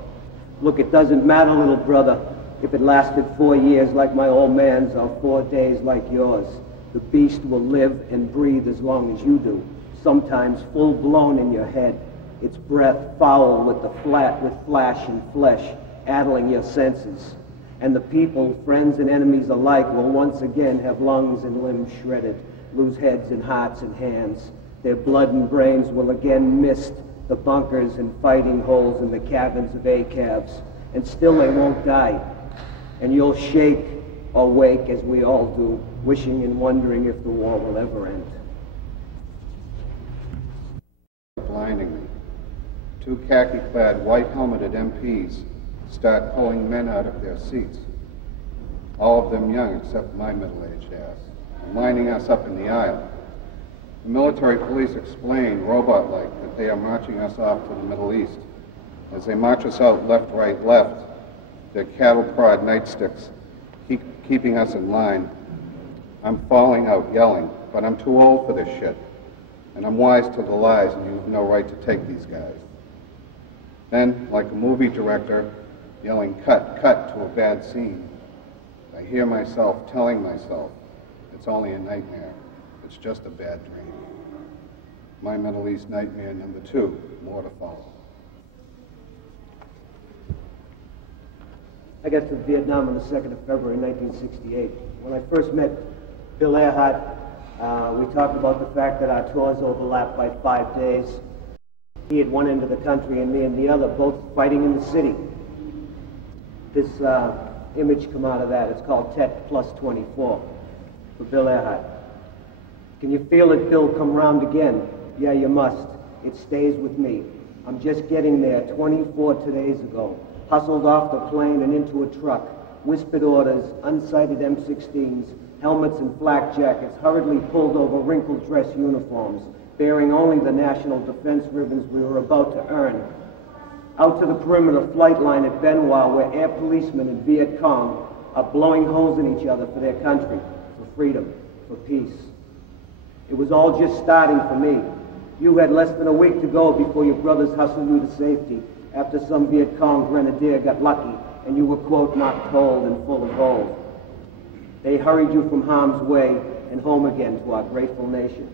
Look, it doesn't matter, little brother, if it lasted 4 years like my old man's or 4 days like yours. The beast will live and breathe as long as you do, sometimes full-blown in your head. Its breath foul with flash and flesh, addling your senses. And the people, friends and enemies alike, will once again have lungs and limbs shredded, lose heads and hearts and hands. Their blood and brains will again mist the bunkers and fighting holes in the cabins of ACAVs, and still they won't die. And you'll shake or wake, as we all do, wishing and wondering if the war will ever end. Blinding me. 2 khaki-clad, white-helmeted MPs start pulling men out of their seats. All of them young except my middle-aged ass, and lining us up in the aisle. The military police explain, robot-like, that they are marching us off to the Middle East. As they march us out left, right, left, their cattle-prod nightsticks keeping us in line. I'm falling out yelling, but I'm too old for this shit. And I'm wise to the lies, and you have no right to take these guys. Then, like a movie director yelling, cut, cut, to a bad scene, I hear myself telling myself, it's only a nightmare. It's just a bad dream. My Middle East nightmare number 2, more to follow. I got to Vietnam on the 2nd of February 1968. When I first met Bill Earhart, we talked about the fact that our tours overlapped by 5 days. He at one end of the country and me in the other, both fighting in the city. This image come out of that. It's called Tet Plus 24 for Bill Earhart. Can you feel it, Bill, come round again? Yeah, you must. It stays with me. I'm just getting there 24 days ago. Hustled off the plane and into a truck. Whispered orders, unsighted M16s, helmets and flak jackets, hurriedly pulled over wrinkled dress uniforms, bearing only the national defense ribbons we were about to earn. Out to the perimeter flight line at VVAW, where air policemen and Viet Cong are blowing holes in each other for their country, for freedom, for peace. It was all just starting for me. You had less than a week to go before your brothers hustled you to safety after some Viet Cong grenadier got lucky and you were, quote, not told and full of gold. They hurried you from harm's way and home again to our grateful nation.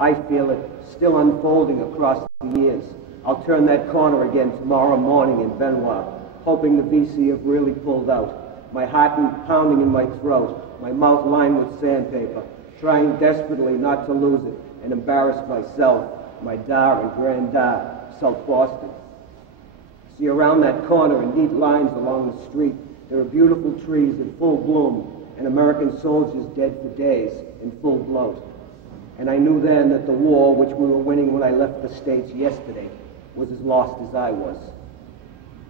I feel it still unfolding across the years. I'll turn that corner again tomorrow morning in VVAW, hoping the VC have really pulled out. My heart pounding in my throat, my mouth lined with sandpaper, trying desperately not to lose it and embarrass myself, my da and granddad, South Boston. See, around that corner in neat lines along the street, there are beautiful trees in full bloom and American soldiers dead for days in full bloat. And I knew then that the war, which we were winning when I left the States yesterday, was as lost as I was.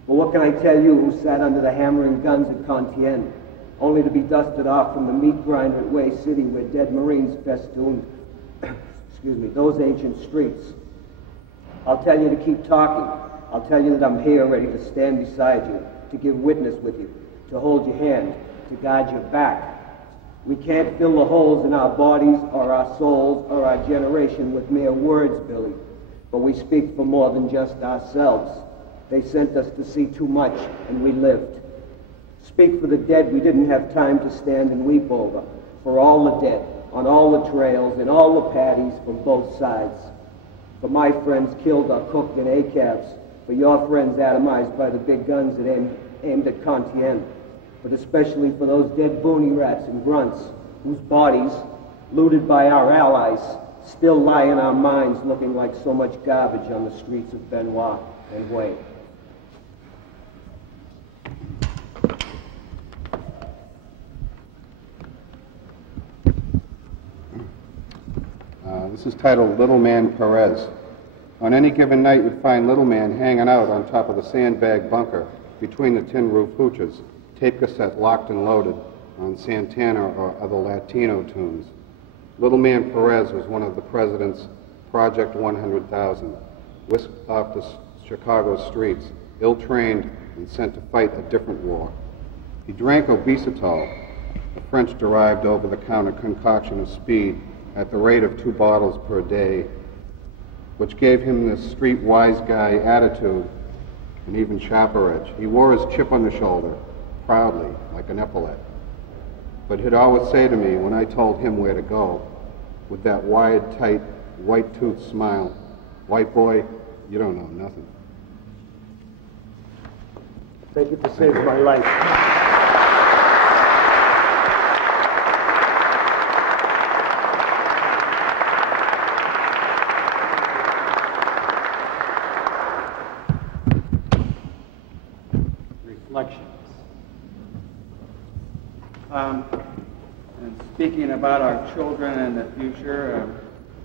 But what can I tell you who sat under the hammering guns at Contien, only to be dusted off from the meat grinder at Way City where dead Marines festooned those ancient streets? I'll tell you to keep talking. I'll tell you that I'm here ready to stand beside you, to give witness with you, to hold your hand, to guide your back. We can't fill the holes in our bodies or our souls or our generation with mere words, Billy, but we speak for more than just ourselves. They sent us to see too much, and we lived. Speak for the dead we didn't have time to stand and weep over, for all the dead, on all the trails, and all the paddies from both sides. For my friends killed or cooked in ACAVs, for your friends atomized by the big guns that aimed at Contien, but especially for those dead boonie rats and grunts whose bodies, looted by our allies, still lie in our minds looking like so much garbage on the streets of Benoit and Hue. This is titled Little Man Perez. On any given night, you'd find Little Man hanging out on top of the sandbag bunker between the tin roof hooches, tape cassette locked and loaded on Santana or other Latino tunes. Little Man Perez was one of the president's Project 100,000, whisked off to Chicago streets, ill-trained and sent to fight a different war. He drank obesitol, a French-derived over-the-counter concoction of speed, at the rate of 2 bottles per day, which gave him this street wise guy attitude and even sharper edge. He wore his chip on the shoulder, proudly, like an epaulette. But he'd always say to me when I told him where to go, with that wide, tight, white-toothed smile, "White boy, you don't know nothing." Thank you for saving my life. Reflections. And speaking about our children and the future,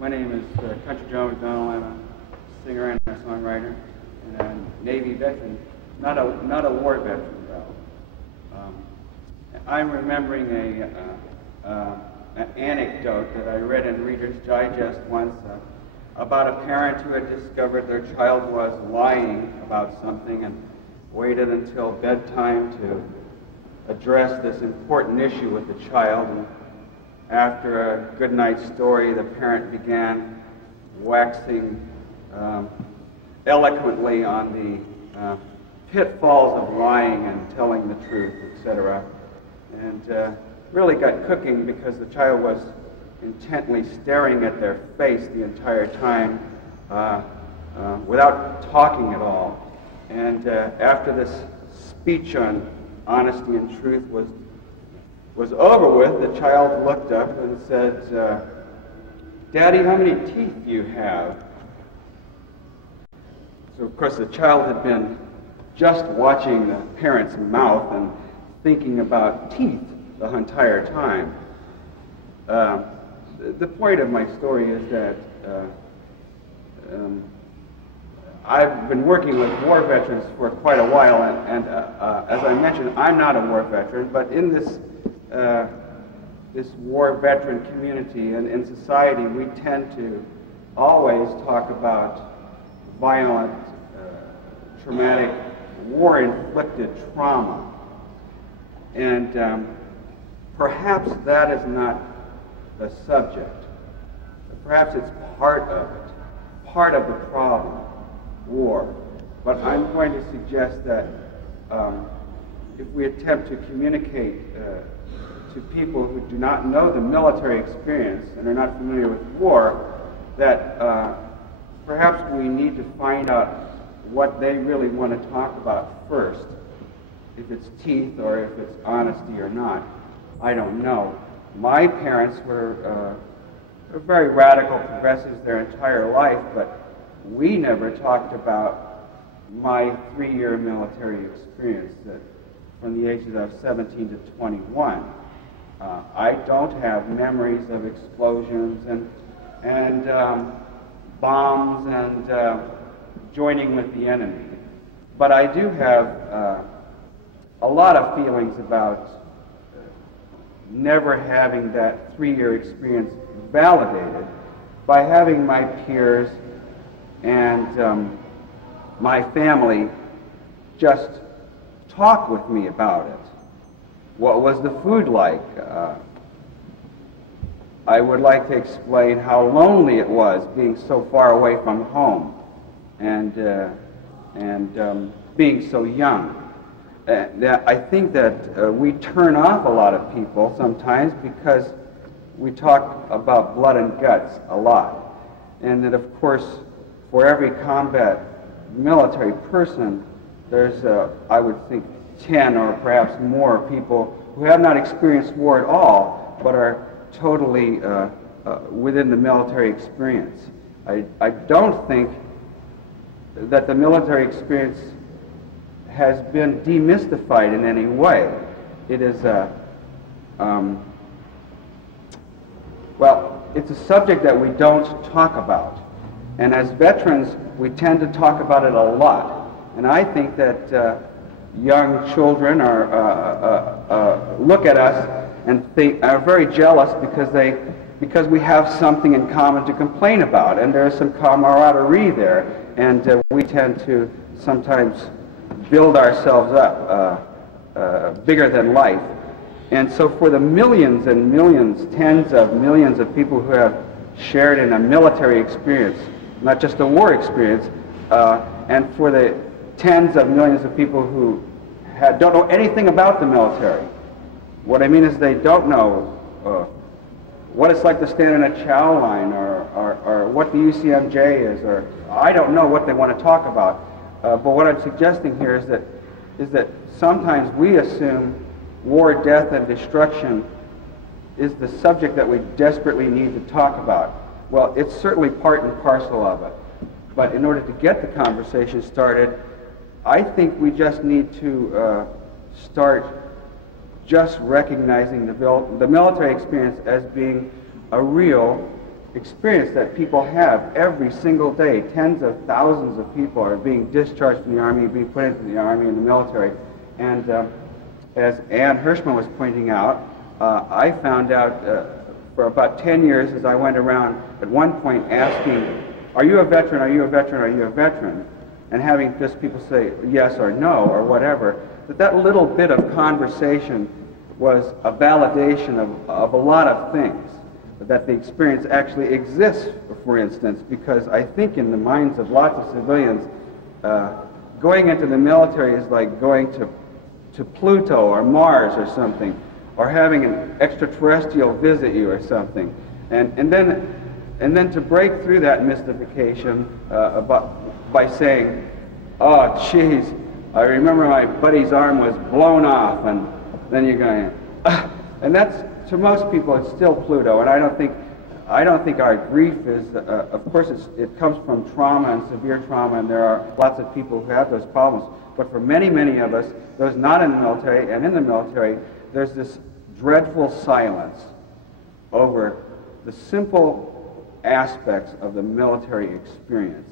my name is Country Joe McDonald. I'm a singer and a songwriter and a Navy veteran, not a war veteran though. I'm remembering an anecdote that I read in Reader's Digest once about a parent who had discovered their child was lying about something and waited until bedtime to address this important issue with the child. And after a good night story, the parent began waxing eloquently on the pitfalls of lying and telling the truth, etc. And really got cooking because the child was intently staring at their face the entire time without talking at all. And after this speech on honesty and truth was over with, the child looked up and said, "Daddy, how many teeth do you have?" So, of course, the child had been just watching the parent's mouth and thinking about teeth the entire time. The point of my story is that I've been working with war veterans for quite a while, and as I mentioned, I'm not a war veteran, but in this this war veteran community and in society, we tend to always talk about violent, traumatic, war-inflicted trauma. And perhaps that is not the subject. Perhaps it's part of it, part of the problem, war. But I'm going to suggest that if we attempt to communicate to people who do not know the military experience and are not familiar with war, that perhaps we need to find out what they really want to talk about first. If it's teeth or if it's honesty or not, I don't know. My parents were very radical progressives their entire life, but we never talked about my 3-year military experience from the ages of 17 to 21. I don't have memories of explosions and bombs and joining with the enemy. But I do have a lot of feelings about never having that 3-year experience validated by having my peers and my family just talk with me about it. What was the food like? I would like to explain how lonely it was being so far away from home and being so young. I think that we turn off a lot of people sometimes because we talk about blood and guts a lot. And that, of course, for every combat military person, there's, I would think, 10 or perhaps more people who have not experienced war at all, but are totally within the military experience. I don't think that the military experience has been demystified in any way. It is well, it's a subject that we don't talk about. And as veterans, we tend to talk about it a lot. And I think that young children look at us and are very jealous because we have something in common to complain about, and there's some camaraderie there, and we tend to sometimes build ourselves up bigger than life. And so for the millions and millions, tens of millions of people who have shared in a military experience, not just a war experience, and for the tens of millions of people who don't know anything about the military. What I mean is they don't know what it's like to stand in a chow line or what the UCMJ is, or I don't know what they want to talk about. But what I'm suggesting here is that sometimes we assume war, death, and destruction is the subject that we desperately need to talk about. Well, it's certainly part and parcel of it. But in order to get the conversation started, I think we just need to start just recognizing the military experience as being a real experience that people have every single day. Tens of thousands of people are being discharged from the Army, being put into the Army and the military. And as Ann Hirschman was pointing out, I found out for about 10 years as I went around at one point asking, are you a veteran, are you a veteran, are you a veteran? And having just people say yes or no or whatever, that little bit of conversation was a validation of a lot of things. That the experience actually exists, for instance, because I think in the minds of lots of civilians, going into the military is like going to Pluto or Mars or something, or having an extraterrestrial visit you or something. And then to break through that mystification by saying, oh, geez, I remember my buddy's arm was blown off, and then you're going, and that's, to most people, it's still Pluto, and I don't think our grief is, of course it comes from trauma and severe trauma, and there are lots of people who have those problems, but for many, many of us, those not in the military and in the military, there's this dreadful silence over the simple aspects of the military experience.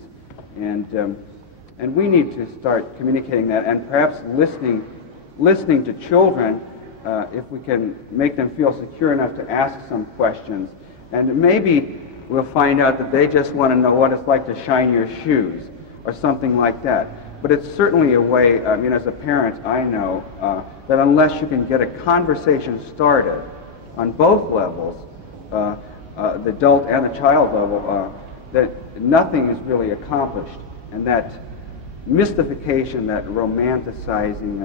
And we need to start communicating that, and perhaps listening to children, if we can make them feel secure enough to ask some questions. And maybe we'll find out that they just want to know what it's like to shine your shoes, or something like that. But it's certainly a way, I mean, as a parent, I know that unless you can get a conversation started on both levels, the adult and the child level, that nothing is really accomplished. And that mystification, that romanticizing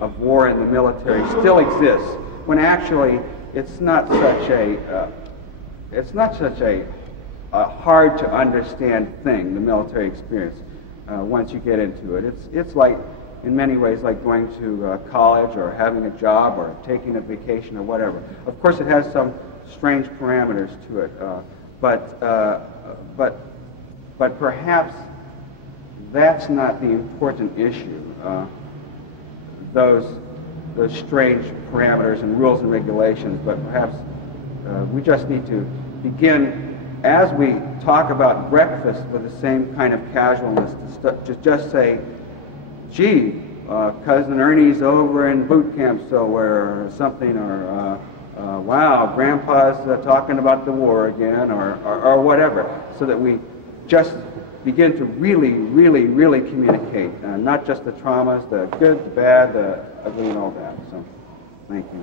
of war in the military still exists, when actually it's not such a hard to understand thing, the military experience, once you get into it. It's like, in many ways, like going to college or having a job or taking a vacation or whatever. Of course, it has some strange parameters to it, but perhaps that's not the important issue. Those strange parameters and rules and regulations, but perhaps we just need to begin, as we talk about breakfast, with the same kind of casualness, to just say, gee, Cousin Ernie's over in boot camp somewhere or something, or wow, Grandpa's talking about the war again, or whatever, so that we just begin to really, really, really communicate, not just the traumas, the good, the bad, the ugly, and all that. So, thank you.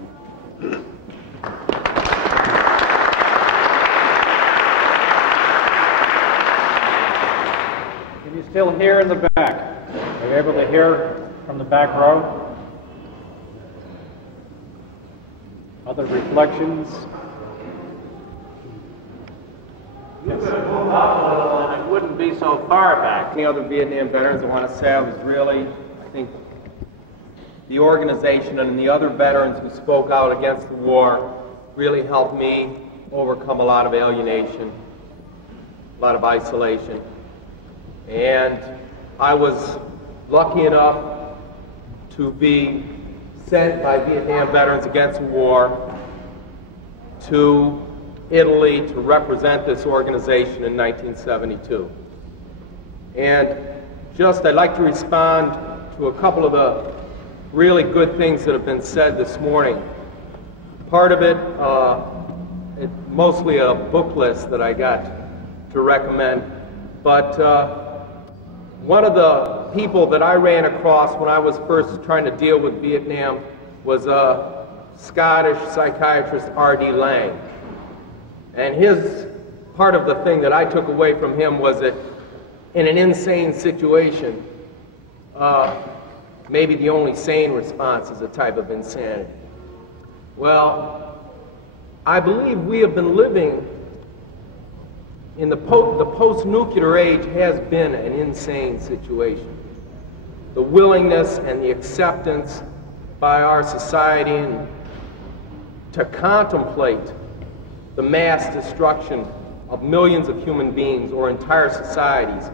Can you still hear in the back? Are you able to hear from the back row? Other reflections? Yes. It wouldn't be so far back. Any other Vietnam veterans, I want to say I think the organization and the other veterans who spoke out against the war really helped me overcome a lot of alienation, a lot of isolation. And I was lucky enough to be sent by Vietnam Veterans Against the War to Italy to represent this organization in 1972. And I'd like to respond to a couple of the really good things that have been said this morning. Part of it, mostly a book list that I got to recommend, but one of the people that I ran across when I was first trying to deal with Vietnam was a Scottish psychiatrist, R.D. Laing. And his part of the thing that I took away from him was that in an insane situation, maybe the only sane response is a type of insanity. Well, I believe we have been living in the post-nuclear age has been an insane situation. The willingness and the acceptance by our society to contemplate the mass destruction of millions of human beings or entire societies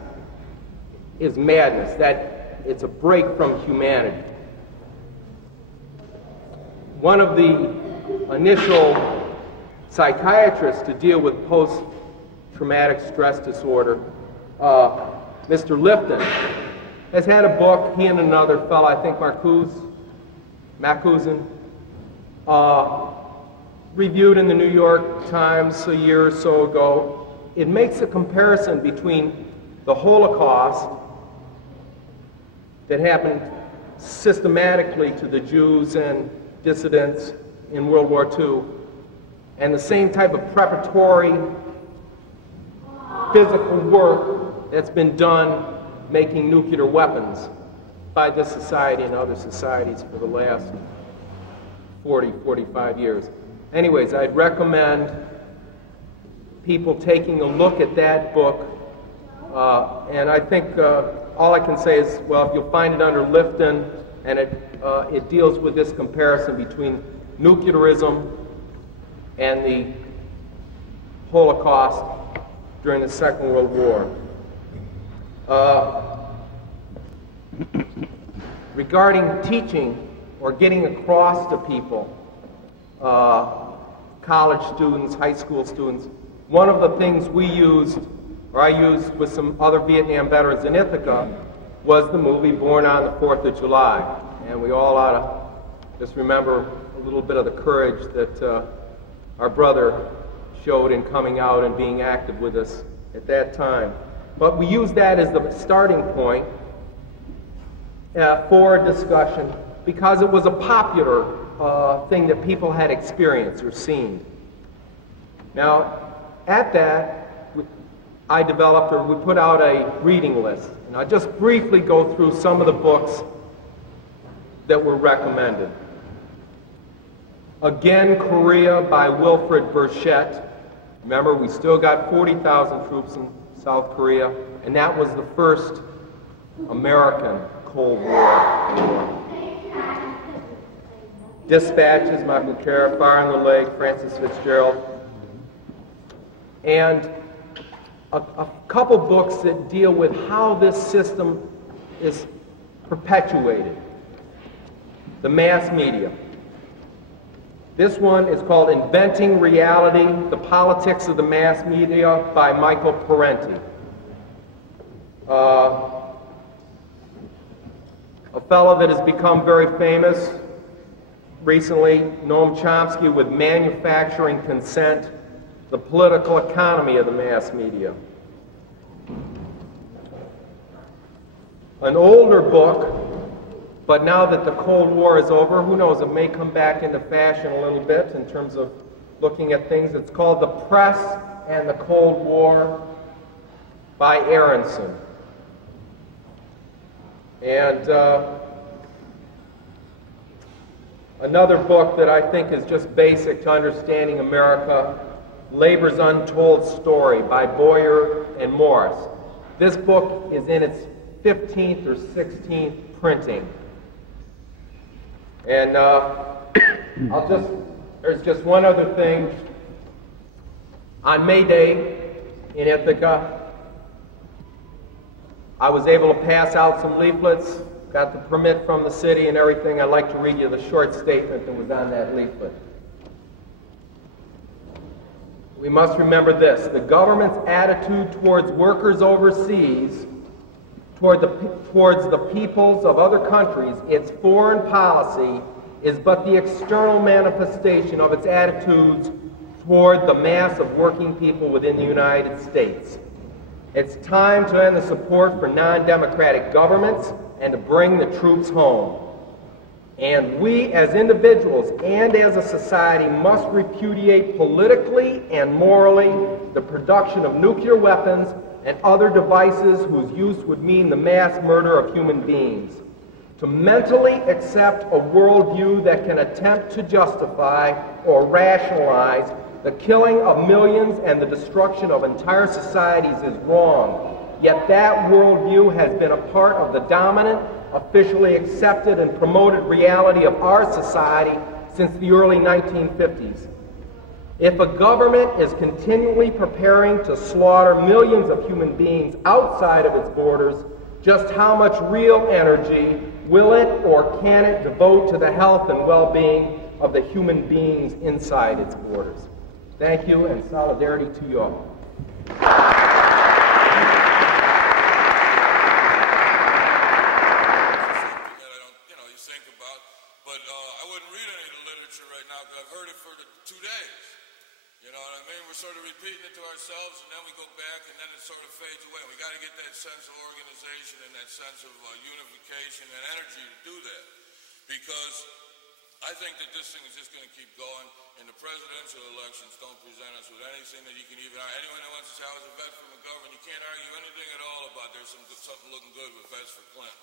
is madness. That it's a break from humanity. One of the initial psychiatrists to deal with post-traumatic stress disorder, Mr. Lifton, has had a book, he and another fellow, I think Macuzen, reviewed in the New York Times a year or so ago. It makes a comparison between the Holocaust that happened systematically to the Jews and dissidents in World War II, and the same type of preparatory physical work that's been done making nuclear weapons by this society and other societies for the last 40, 45 years. Anyways, I'd recommend people taking a look at that book And I think all I can say is, well, if you'll find it under Lifton, and it deals with this comparison between nuclearism and the Holocaust during the Second World War. Regarding teaching or getting across to people, college students, high school students, one of the things we used, or I used with some other Vietnam veterans in Ithaca, was the movie Born on the 4th of July. And we all ought to just remember a little bit of the courage that our brother showed in coming out and being active with us at that time. But we used that as the starting point for a discussion because it was a popular thing that people had experienced or seen. Now, at that, I developed, or we put out a reading list. And I'll just briefly go through some of the books that were recommended. Again, Korea by Wilfred Burchett. Remember, we still got 40,000 troops in South Korea, and that was the first American Cold War. Dispatches, Michael Carr, Fire in the Lake, Francis Fitzgerald. And a couple books that deal with how this system is perpetuated. The mass media. This one is called Inventing Reality, The Politics of the Mass Media by Michael Parenti. A fellow that has become very famous recently, Noam Chomsky, with Manufacturing Consent, The Political Economy of the Mass Media. An older book, but now that the Cold War is over, who knows, it may come back into fashion a little bit in terms of looking at things. It's called The Press and the Cold War by Aronson. And another book that I think is just basic to understanding America, Labor's Untold Story by Boyer and Morris. This book is in its 15th or 16th printing. And there's just one other thing. On May Day in Ithaca, I was able to pass out some leaflets, got the permit from the city and everything. I'd like to read you the short statement that was on that leaflet. We must remember this: the government's attitude towards workers overseas, towards the peoples of other countries, its foreign policy, is but the external manifestation of its attitudes toward the mass of working people within the United States. It's time to end the support for non-democratic governments and to bring the troops home. And we as individuals and as a society must repudiate politically and morally the production of nuclear weapons and other devices whose use would mean the mass murder of human beings. To mentally accept a worldview that can attempt to justify or rationalize the killing of millions and the destruction of entire societies is wrong. Yet that worldview has been a part of the dominant, officially accepted and promoted reality of our society since the early 1950s. If a government is continually preparing to slaughter millions of human beings outside of its borders, just how much real energy will it or can it devote to the health and well-being of the human beings inside its borders? Thank you, and solidarity to you all. Sort of repeating it to ourselves, and then we go back, and then it sort of fades away. We got to get that sense of organization and that sense of unification and energy to do that, because I think that this thing is just going to keep going, and the presidential elections don't present us with anything that you can even argue. Anyone that wants to say I was a vet from a government, you can't argue anything at all about there's something looking good with vets for Clinton,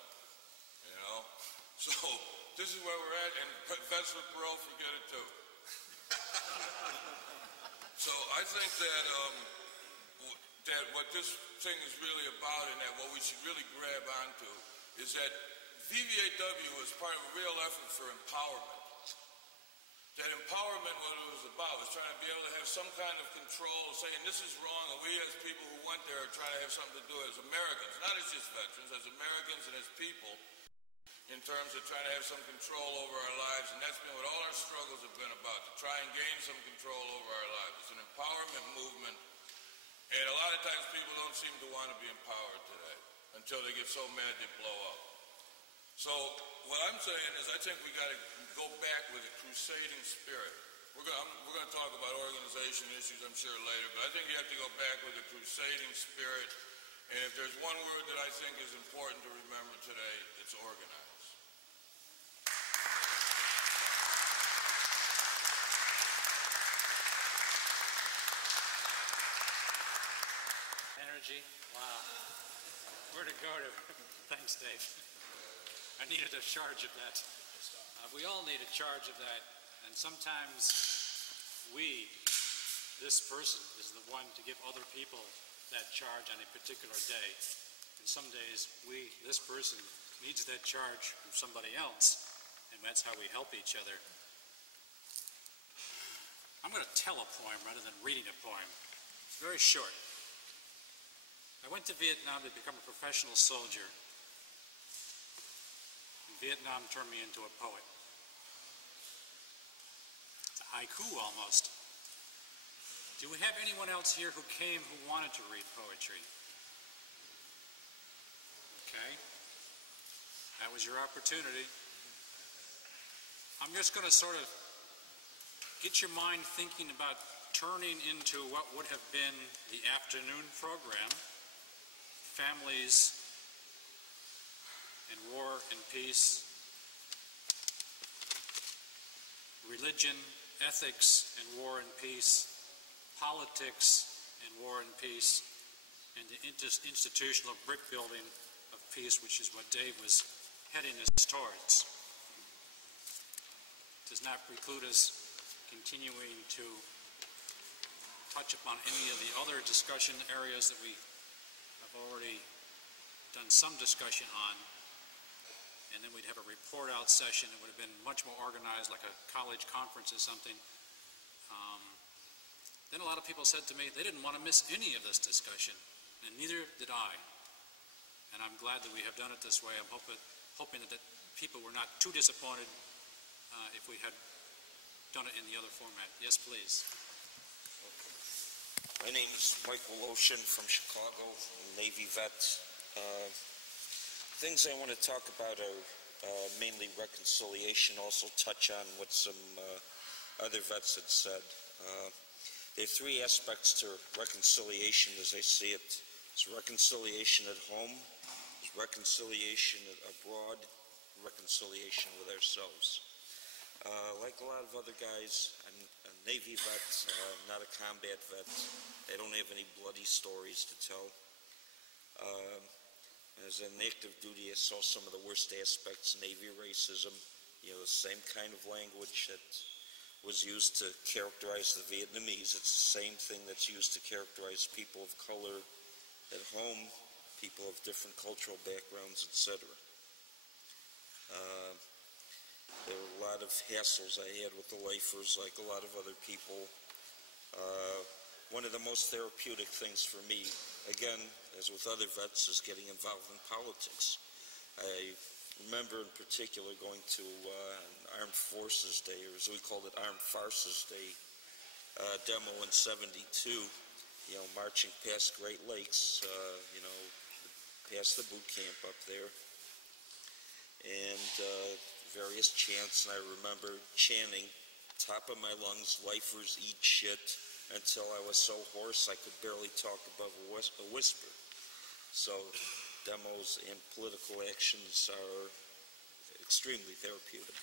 you know? So this is where we're at, and vets for parole, forget it too. So I think that what this thing is really about, and that what we should really grab onto, is that VVAW was part of a real effort for empowerment. That empowerment, what it was about, was trying to be able to have some kind of control, saying this is wrong, and we as people who went there are trying to have something to do as Americans, not as just veterans, as Americans and as people, in terms of trying to have some control over our lives, and that's been what all our struggles have been about, to try and gain some control over our lives. It's an empowerment movement, and a lot of times people don't seem to want to be empowered today, until they get so mad they blow up. So what I'm saying is I think we got to go back with a crusading spirit. We're going to talk about organization issues, I'm sure, later, but I think you have to go back with a crusading spirit. And if there's one word that I think is important to remember today, it's organize. Energy? Wow. Where to go to? Thanks, Dave. I needed a charge of that. We all need a charge of that, and sometimes this person is the one to give other people that charge on a particular day. And some days this person needs that charge from somebody else, and that's how we help each other. I'm going to tell a poem rather than reading a poem. It's very short. I went to Vietnam to become a professional soldier. Vietnam turned me into a poet. It's a haiku almost. Do we have anyone else here who came who wanted to read poetry? Okay. That was your opportunity. I'm just going to sort of get your mind thinking about turning into what would have been the afternoon program, families and war and peace, religion, ethics and war and peace, politics and war and peace, and the institutional brick building of peace, which is what Dave was heading us towards. It does not preclude us continuing to touch upon any of the other discussion areas that we have already done some discussion on. And then we'd have a report out session. It would have been much more organized, like a college conference or something. Then a lot of people said to me they didn't want to miss any of this discussion, and neither did I. And I'm glad that we have done it this way. I'm hoping that people were not too disappointed if we had done it in the other format. Yes, please. My name is Michael Ocean from Chicago, Navy vet. Things I want to talk about are mainly reconciliation, also touch on what some other vets had said. There are three aspects to reconciliation as I see it. It's reconciliation at home, it's reconciliation abroad, reconciliation with ourselves. Like a lot of other guys, I'm a Navy vet, not a combat vet. I don't have any bloody stories to tell. As an active duty, I saw some of the worst aspects, Navy racism, the same kind of language that was used to characterize the Vietnamese. It's the same thing that's used to characterize people of color at home, people of different cultural backgrounds, etc. There were a lot of hassles I had with the lifers, like a lot of other people. One of the most therapeutic things for me, again, as with other vets, is getting involved in politics. I remember in particular going to an Armed Forces Day, or as we called it, Armed Farces Day demo in '72, marching past Great Lakes, past the boot camp up there, and various chants, and I remember chanting, top of my lungs, lifers eat shit, until I was so hoarse I could barely talk above a whisper. So demos and political actions are extremely therapeutic.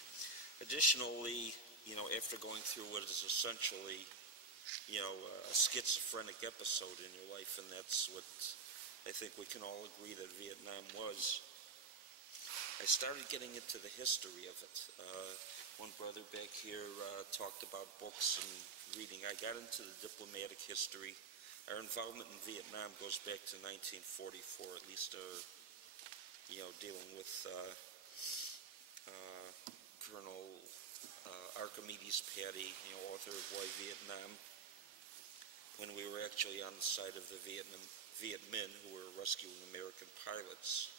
Additionally, after going through what is essentially, a schizophrenic episode in your life, and that's what I think we can all agree that Vietnam was, I started getting into the history of it. One brother back here talked about books and reading. I got into the diplomatic history our involvement in Vietnam goes back to 1944, at least, dealing with Colonel Archimedes Patty, author of Why Vietnam, when we were actually on the side of the Viet Minh who were rescuing American pilots.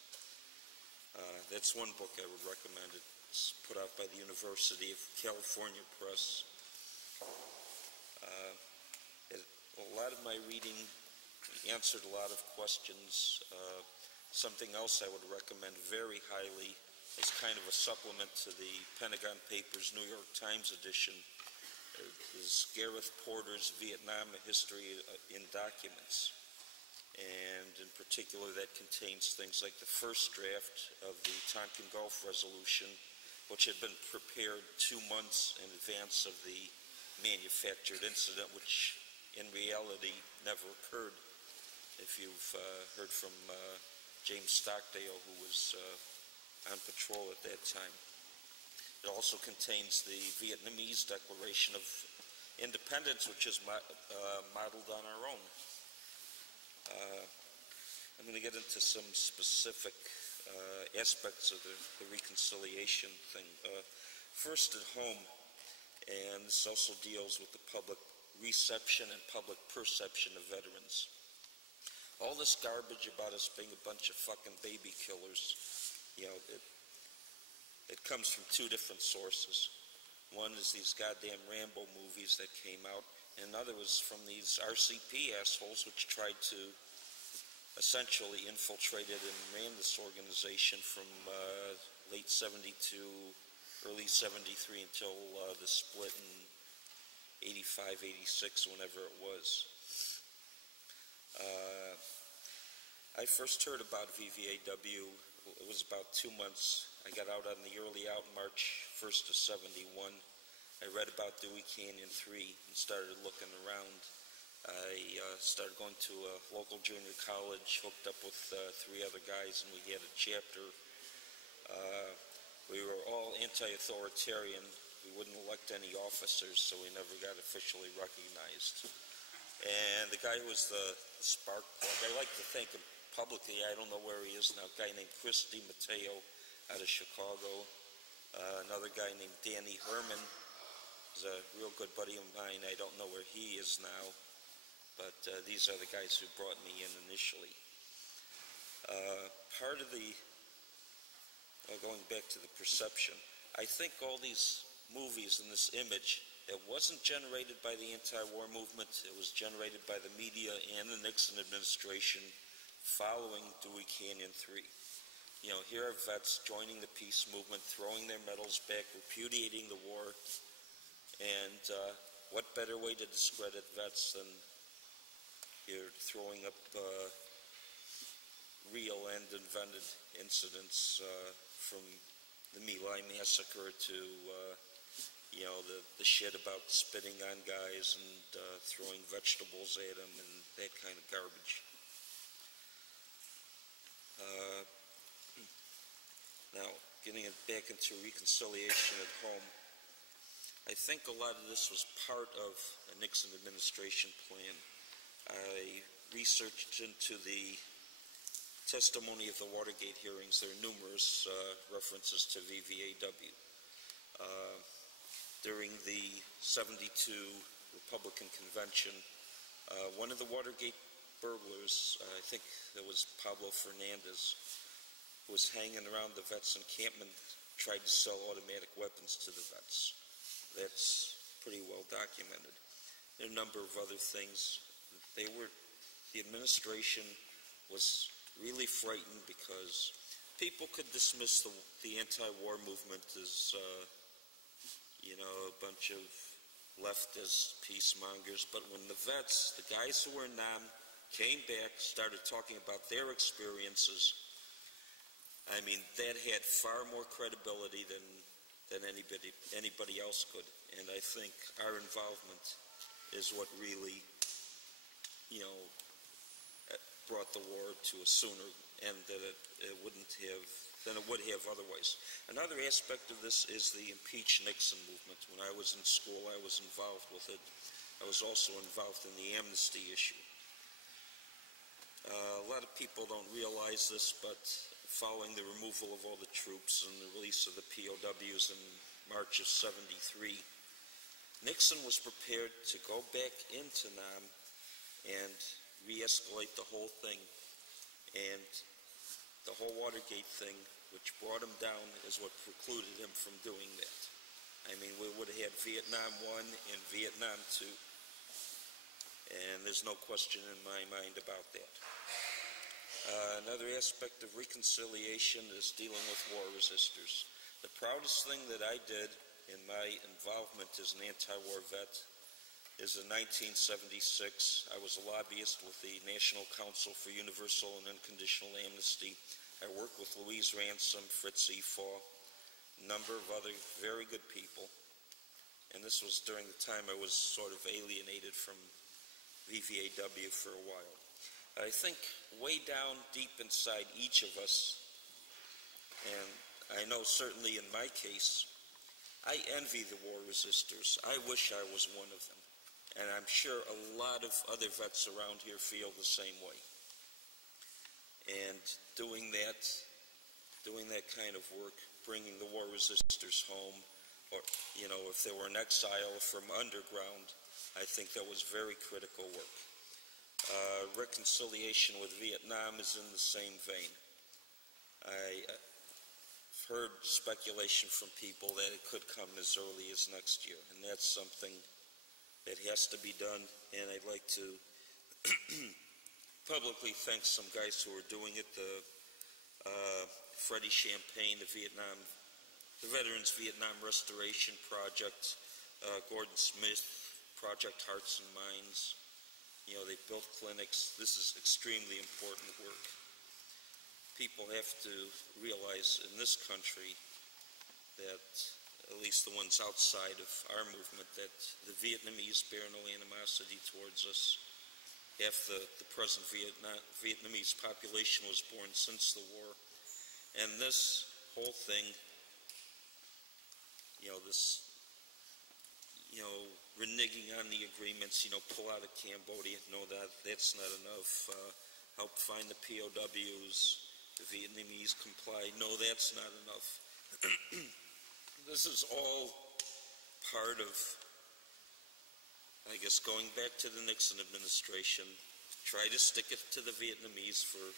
That's one book I would recommend. It's put out by the University of California Press. A lot of my reading answered a lot of questions. Something else I would recommend very highly as kind of a supplement to the Pentagon Papers New York Times edition is Gareth Porter's Vietnam: A History in Documents. And in particular, that contains things like the first draft of the Tonkin Gulf Resolution, which had been prepared 2 months in advance of the manufactured incident, which in reality never occurred. If you've heard from James Stockdale, who was on patrol at that time. It also contains the Vietnamese Declaration of Independence, which is modeled on our own. I'm going to get into some specific aspects of the reconciliation thing. First at home, and this also deals with the public reception and public perception of veterans. All this garbage about us being a bunch of fucking baby killers, it comes from two different sources. One is these goddamn Rambo movies that came out, and another was from these RCP assholes which tried to essentially infiltrated and ran this organization from late 72, early 73 until the split in 85, 86, whenever it was. I first heard about VVAW, it was about 2 months. I got out on the early out March 1st of 71. I read about Dewey Canyon 3 and started looking around. I started going to a local junior college, hooked up with 3 other guys, and we had a chapter. We were all anti-authoritarian. We wouldn't elect any officers, so we never got officially recognized. And the guy who was the spark plug, I like to thank him publicly. I don't know where he is now. A guy named Chris DiMatteo out of Chicago. Another guy named Danny Herman is a real good buddy of mine. I don't know where he is now, but these are the guys who brought me in initially. Part of the, going back to the perception, I think all these movies and this image, it wasn't generated by the anti-war movement. It was generated by the media and the Nixon administration following Dewey Canyon 3. Here are vets joining the peace movement, throwing their medals back, repudiating the war, and what better way to discredit vets than you're throwing up real and invented incidents from the My Lai massacre to the shit about spitting on guys and throwing vegetables at them and that kind of garbage. Now, getting it back into reconciliation at home, I think a lot of this was part of a Nixon administration plan. I researched into the testimony of the Watergate hearings. There are numerous references to VVAW. During the 72 Republican Convention, one of the Watergate burglars, I think it was Pablo Fernandez, was hanging around the vets' encampment, tried to sell automatic weapons to the vets. That's pretty well documented. And a number of other things. The administration was really frightened because people could dismiss the anti-war movement as, a bunch of leftist peacemongers, but when the vets, the guys who were in Nam, came back, started talking about their experiences, I mean, that had far more credibility than anybody else could. And I think our involvement is what really, brought the war to a sooner end than it would have otherwise. Another aspect of this is the impeach Nixon movement. When I was in school, I was involved with it. I was also involved in the amnesty issue. A lot of people don't realize this, but following the removal of all the troops and the release of the POWs in March of '73, Nixon was prepared to go back into Nam and re-escalate the whole thing. And the whole Watergate thing, which brought him down, is what precluded him from doing that. I mean, we would have had Vietnam I and Vietnam II. And there's no question in my mind about that. Another aspect of reconciliation is dealing with war resistors. The proudest thing that I did in my involvement as an anti-war vet is in 1976. I was a lobbyist with the National Council for Universal and Unconditional Amnesty. I worked with Louise Ransom, Fritz VVAW, a number of other very good people. And this was during the time I was sort of alienated from VVAW for a while. I think way down deep inside each of us, and I know certainly in my case, I envy the war resistors. I wish I was one of them. And I'm sure a lot of other vets around here feel the same way. And doing that kind of work, bringing the war resistors home, or, you know, if they were in exile from underground, I think that was very critical work. Reconciliation with Vietnam is in the same vein. I've heard speculation from people that it could come as early as next year, and that's something that has to be done, and I'd like to publicly thank some guys who are doing it, Freddie Champagne, the Veterans Vietnam Restoration Project, Gordon Smith, Project Hearts and Minds. You know, they built clinics. This is extremely important work. People have to realize in this country that, at least the ones outside of our movement, that the Vietnamese bear no animosity towards us. Half the present Vietnamese population was born since the war. And this whole thing, reneging on the agreements, pull out of Cambodia, no, that's not enough. Help find the POWs, the Vietnamese comply, no, that's not enough. This is all part of, I guess, going back to the Nixon administration, try to stick it to the Vietnamese for,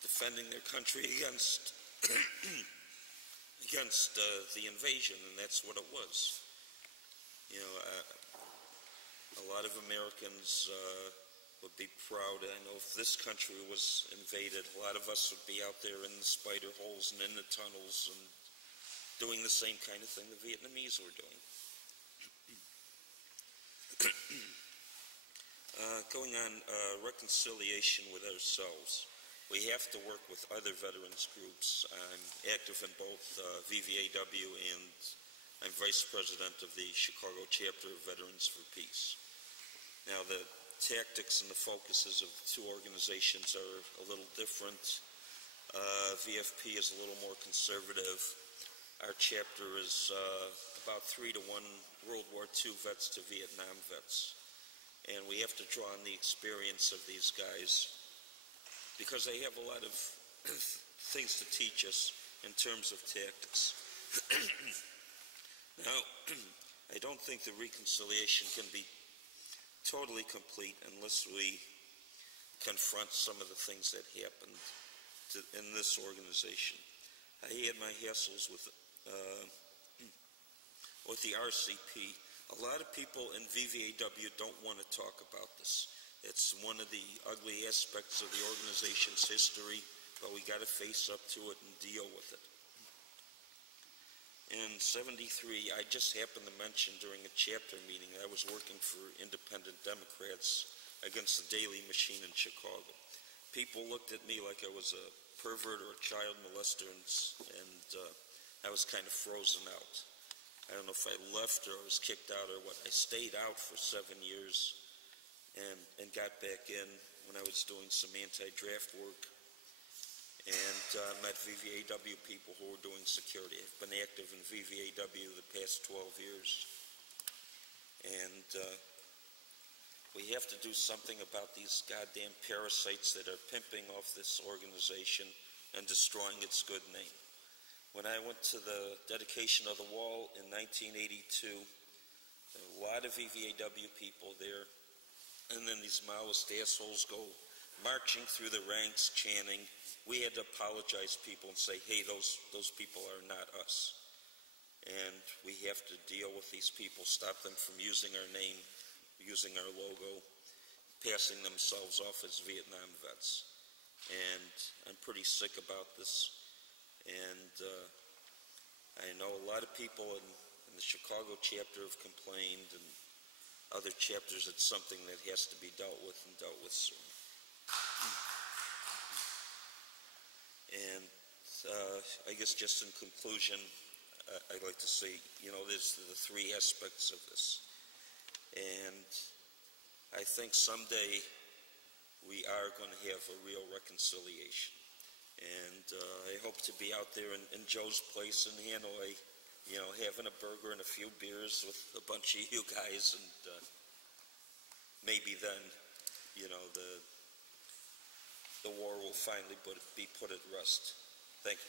defending their country against the invasion, and that's what it was. A lot of Americans would be proud. I know if this country was invaded, a lot of us would be out there in the spider holes and in the tunnels and doing the same kind of thing the Vietnamese were doing. Going on reconciliation with ourselves. We have to work with other veterans groups. I'm active in both VVAW and I'm vice president of the Chicago chapter of Veterans for Peace. Now, the tactics and the focuses of the two organizations are a little different. VFP is a little more conservative. Our chapter is about 3-to-1 World War II vets to Vietnam vets. And we have to draw on the experience of these guys because they have a lot of things to teach us in terms of tactics. Now, I don't think the reconciliation can be totally complete unless we confront some of the things that happened in this organization. I had my hassles with the RCP. A lot of people in VVAW don't want to talk about this. It's one of the ugly aspects of the organization's history, but we got to face up to it and deal with it. In '73, I just happened to mention during a chapter meeting I was working for independent Democrats against the Daily Machine in Chicago. People looked at me like I was a pervert or a child molester, and I was kind of frozen out. I don't know if I left or I was kicked out or what. I stayed out for 7 years and got back in when I was doing some anti-draft work and met VVAW people who were doing security. I've been active in VVAW the past 12 years. And We have to do something about these goddamn parasites that are pimping off this organization and destroying its good name. When I went to the dedication of the wall in 1982, a lot of VVAW people there, and then these Maoist assholes go marching through the ranks chanting. We had to apologize to people and say, hey, those people are not us. And we have to deal with these people, stop them from using our name, using our logo, passing themselves off as Vietnam vets. And I'm pretty sick about this. And I know a lot of people in the Chicago chapter have complained, and other chapters, it's something that has to be dealt with and dealt with soon. And I guess just in conclusion, I'd like to say, there's the three aspects of this. And I think someday we are going to have a real reconciliation. And I hope to be out there in Joe's place in Hanoi, having a burger and a few beers with a bunch of you guys, and maybe then, the war will finally be put at rest. Thank you.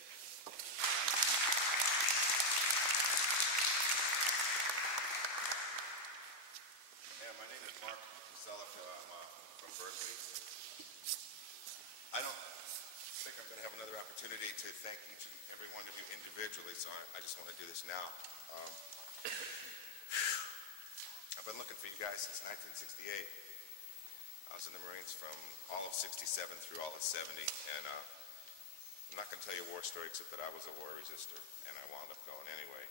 Yeah, my name is Mark Selleck. I'm from Berkeley. I don't think I'm going to have another opportunity to thank each and every one of you individually, so I just want to do this now. I've been looking for you guys since 1968. I was in the Marines from all of 67 through all of 70, and I'm not going to tell you a war story except that I was a war resistor, and I wound up going anyway.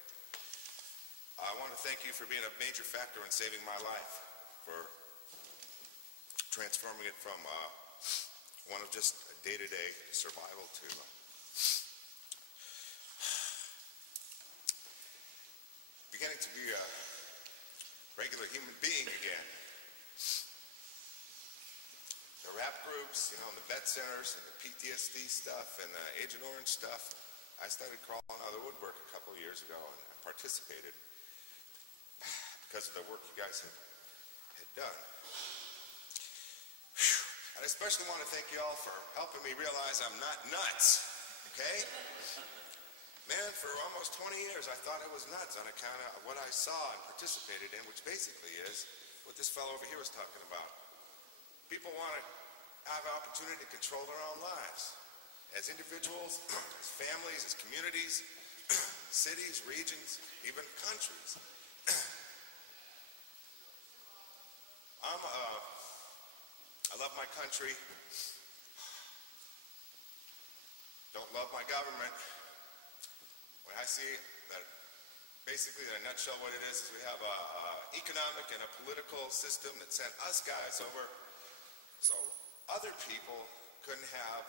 I want to thank you for being a major factor in saving my life, for transforming it from one of just a day-to-day survival to beginning to be a regular human being again. The rap groups, and the vet centers, and the PTSD stuff, and the Agent Orange stuff. I started crawling out of the woodwork a couple of years ago, and I participated because of the work you guys had done. I especially want to thank you all for helping me realize I'm not nuts, okay? Man, for almost 20 years, I thought I was nuts on account of what I saw and participated in, which basically is what this fellow over here was talking about. People want to have an opportunity to control their own lives. As individuals, as families, as communities, cities, regions, even countries. I love my country. Don't love my government. When I see that, basically in a nutshell what it is we have an economic and a political system that sent us guys over so other people couldn't have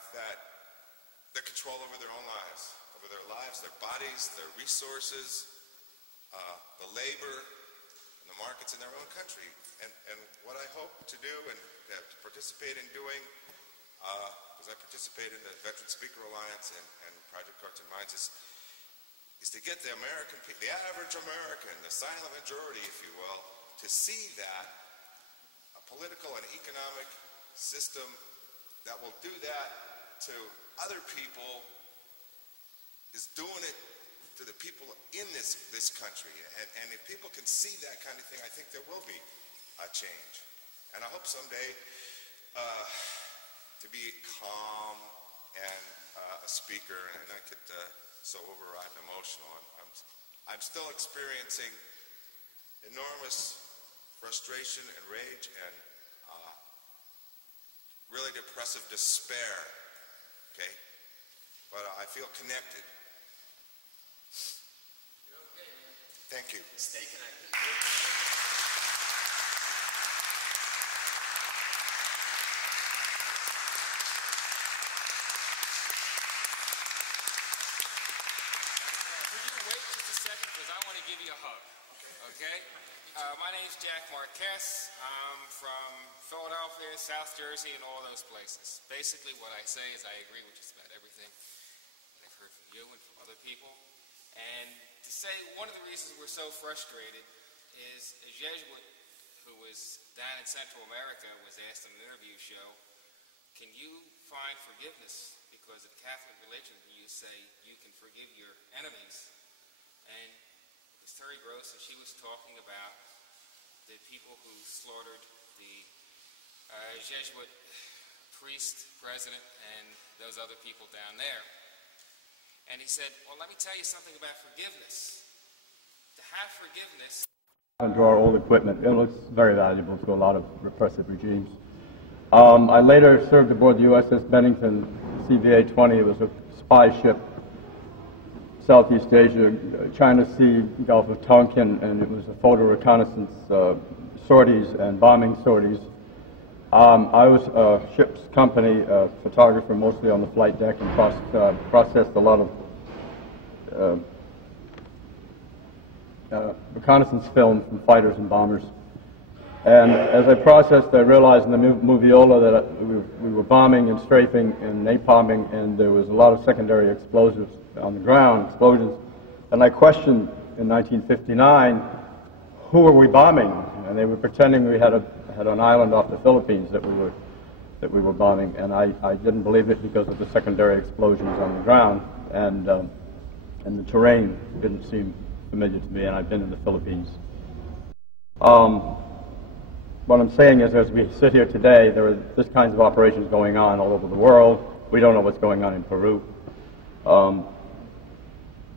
the control over their own lives, their bodies, their resources, the labor, and the markets in their own country. And what I hope to do and to participate in doing, because I participate in the Veteran Speaker Alliance and Project Hearts and Minds, is to get the American people, the average American, the silent majority, if you will, to see that a political and economic system that will do that to other people is doing it to the people in this country. And if people can see that kind of thing, I think there will be a change. And I hope someday to be calm and a speaker and not get so overwrought and emotional. I'm still experiencing enormous frustration and rage and really depressive despair, okay? But I feel connected. You're okay, man. Thank you. Stay connected. Because I want to give you a hug, okay? My name's Jack Marquez. I'm from Philadelphia, South Jersey, and all those places. Basically, what I say is I agree with just about everything that I've heard from you and from other people. And to say one of the reasons we're so frustrated is, as Jesuit who was down in Central America, was asked in an interview show, can you find forgiveness? Because in Catholic religion, you say you can forgive your enemies. And it was Terry Gross, and she was talking about the people who slaughtered the Jesuit priest, president, and those other people down there. And he said, well, let me tell you something about forgiveness. To have forgiveness... To our old equipment, it looks very valuable to a lot of repressive regimes. I later served aboard the USS Bennington, CVA-20. It was a spy ship, Southeast Asia, China Sea, Gulf of Tonkin, and it was a photo reconnaissance sorties and bombing sorties. I was a ship's company photographer, mostly on the flight deck, and processed a lot of reconnaissance film from fighters and bombers. And as I processed, I realized in the moviola that we were bombing and strafing and napalming, and there was a lot of secondary explosives on the ground, explosions. And I questioned in 1959, who were we bombing? And they were pretending we had an island off the Philippines that we were bombing, and I didn't believe it because of the secondary explosions on the ground, and the terrain didn't seem familiar to me, and I've been in the Philippines. What I'm saying is, as we sit here today, there are this kinds of operations going on all over the world. We don't know what's going on in Peru.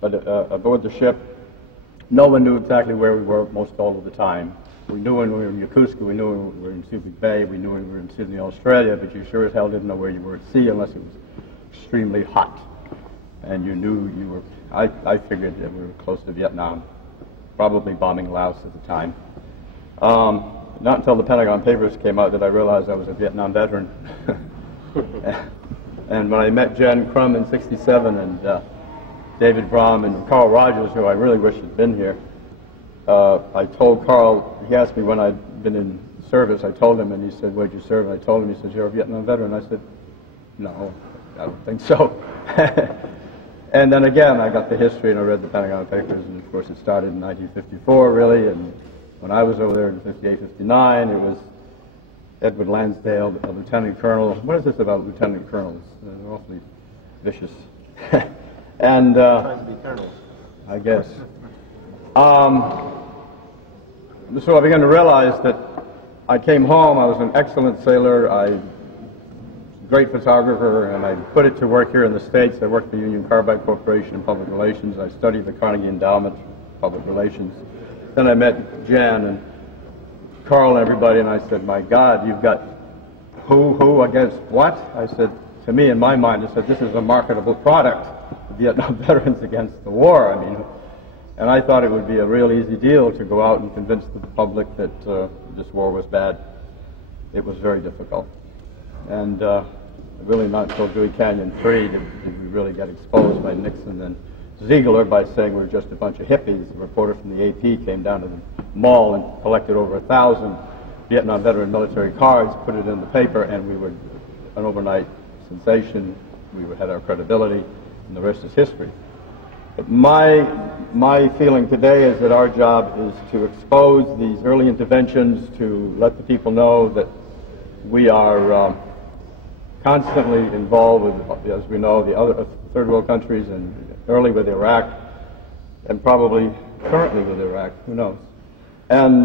But aboard the ship, no one knew exactly where we were most all of the time. We knew when we were in Yokosuka, we knew when we were in Subic Bay, we knew when we were in Sydney, Australia, but you sure as hell didn't know where you were at sea unless it was extremely hot. And you knew you were, I figured that we were close to Vietnam, probably bombing Laos at the time. Not until the Pentagon Papers came out did I realize I was a Vietnam veteran. And when I met Jen Crum in '67 and David Brom and Carl Rogers, who I really wish had been here, I told Carl, he asked me when I'd been in service, I told him, and he said, where'd you serve? And I told him, he said, you're a Vietnam veteran. I said, no, I don't think so. And then again, I got the history and I read the Pentagon Papers, and of course it started in 1954, really, and when I was over there in 58, 59, it was Edward Lansdale, a lieutenant colonel. What is this about lieutenant colonels? They're awfully vicious. And Trying to be colonels, I guess. So I began to realize that I came home, I was an excellent sailor, great photographer, and I put it to work here in the States. I worked for Union Carbide Corporation in public relations. I studied the Carnegie Endowment, public relations. Then I met Jan and Carl and everybody, and I said, my God, you've got who against what? I said, to me, in my mind, I said, this is a marketable product, Vietnam veterans against the war. I mean, and I thought it would be a real easy deal to go out and convince the public that this war was bad. It was very difficult. And really not until Dewey Canyon 3 did we really get exposed by Nixon and Ziegler by saying we were just a bunch of hippies. A reporter from the AP came down to the mall and collected over 1,000 Vietnam veteran military cards, put it in the paper, and we were an overnight sensation. We had our credibility, and the rest is history. But my feeling today is that our job is to expose these early interventions, to let the people know that we are constantly involved with, as we know, the other third world countries, and early with Iraq, and probably currently with Iraq, who knows. And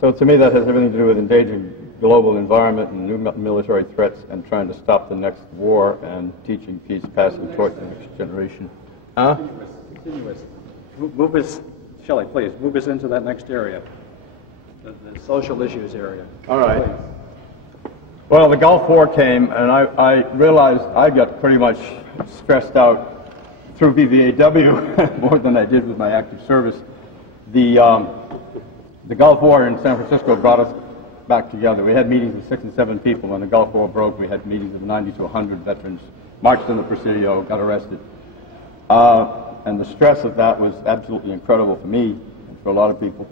so to me that has everything to do with engaging global environment and new military threats and trying to stop the next war and teaching peace, passing torch to the next generation. Huh? Continuous. Move us, Shelley, please, move us into that next area, the social issues area. All right. Please. Well, the Gulf War came, and I realized I got pretty much stressed out through VVAW more than I did with my active service. The Gulf War in San Francisco brought us back together. We had meetings of 6 and 7 people. When the Gulf War broke, we had meetings of 90 to 100 veterans, marched in the Presidio, got arrested. And the stress of that was absolutely incredible for me and for a lot of people.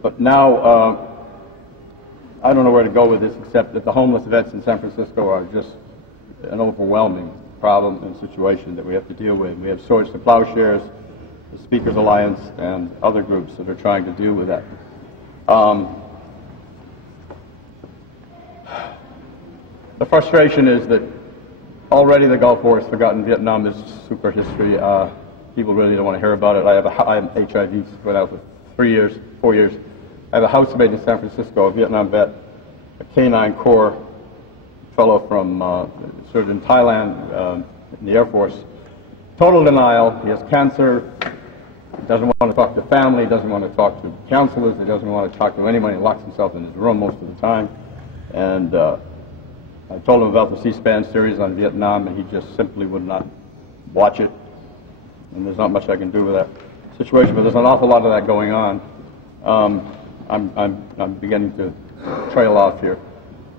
But now, I don't know where to go with this except that the homeless vets in San Francisco are just an overwhelming problem and situation that we have to deal with. We have swords to plowshares. the Speakers Alliance, and other groups that are trying to deal with that. The frustration is that already the Gulf War has forgotten Vietnam is super history. People really don't want to hear about it. I'm HIV, went out for 4 years. I have a housemate in San Francisco, a Vietnam vet, a K-9 Corps fellow from served in Thailand in the Air Force. Total denial. He has cancer. He doesn't want to talk to family. He doesn't want to talk to counselors. He doesn't want to talk to anyone. He locks himself in his room most of the time. And I told him about the C-SPAN series on Vietnam, and he just simply would not watch it. And there's not much I can do with that situation, but there's an awful lot of that going on. I'm beginning to trail off here.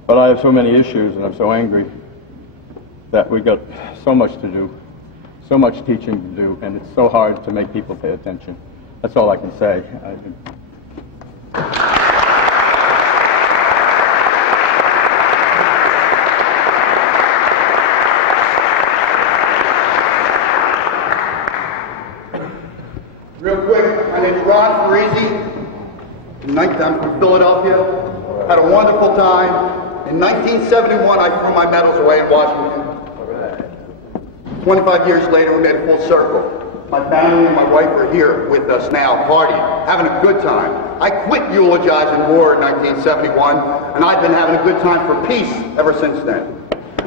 But I have so many issues, and I'm so angry that we've got so much to do, so much teaching to do, and it's so hard to make people pay attention. That's all I can say. Real quick, my name's Ron Parisi. I'm from Philadelphia. Had a wonderful time. In 1971, I threw my medals away in Washington. 25 years later, we made a full circle. My family and my wife are here with us now, partying, having a good time. I quit eulogizing war in 1971, and I've been having a good time for peace ever since then.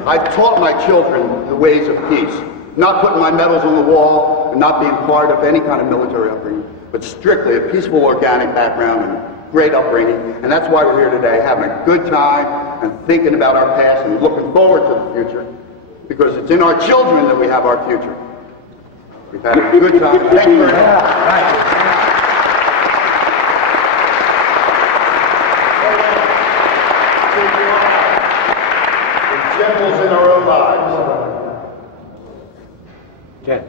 I've taught my children the ways of peace, not putting my medals on the wall and not being part of any kind of military upbringing, but strictly a peaceful, organic background and great upbringing. And that's why we're here today, having a good time and thinking about our past and looking forward to the future, because it's in our children that we have our future. We've had a good time. Thank you very much. Examples in our own lives. Jen,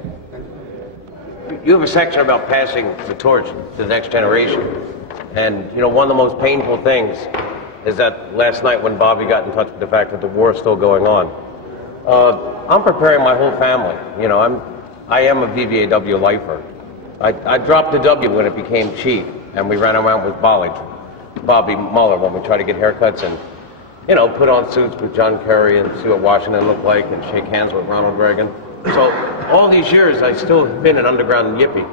you have a section about passing the torch to the next generation. And, you know, one of the most painful things is that last night when Bobby got in touch with the fact that the war is still going on, I'm preparing my whole family. You know, I am a VVAW lifer. I dropped the W when it became chief, and we ran around with Bobby Mueller when we tried to get haircuts and, you know, put on suits with John Kerry and see what Washington looked like and shake hands with Ronald Reagan. So all these years, I still have been an underground yippie.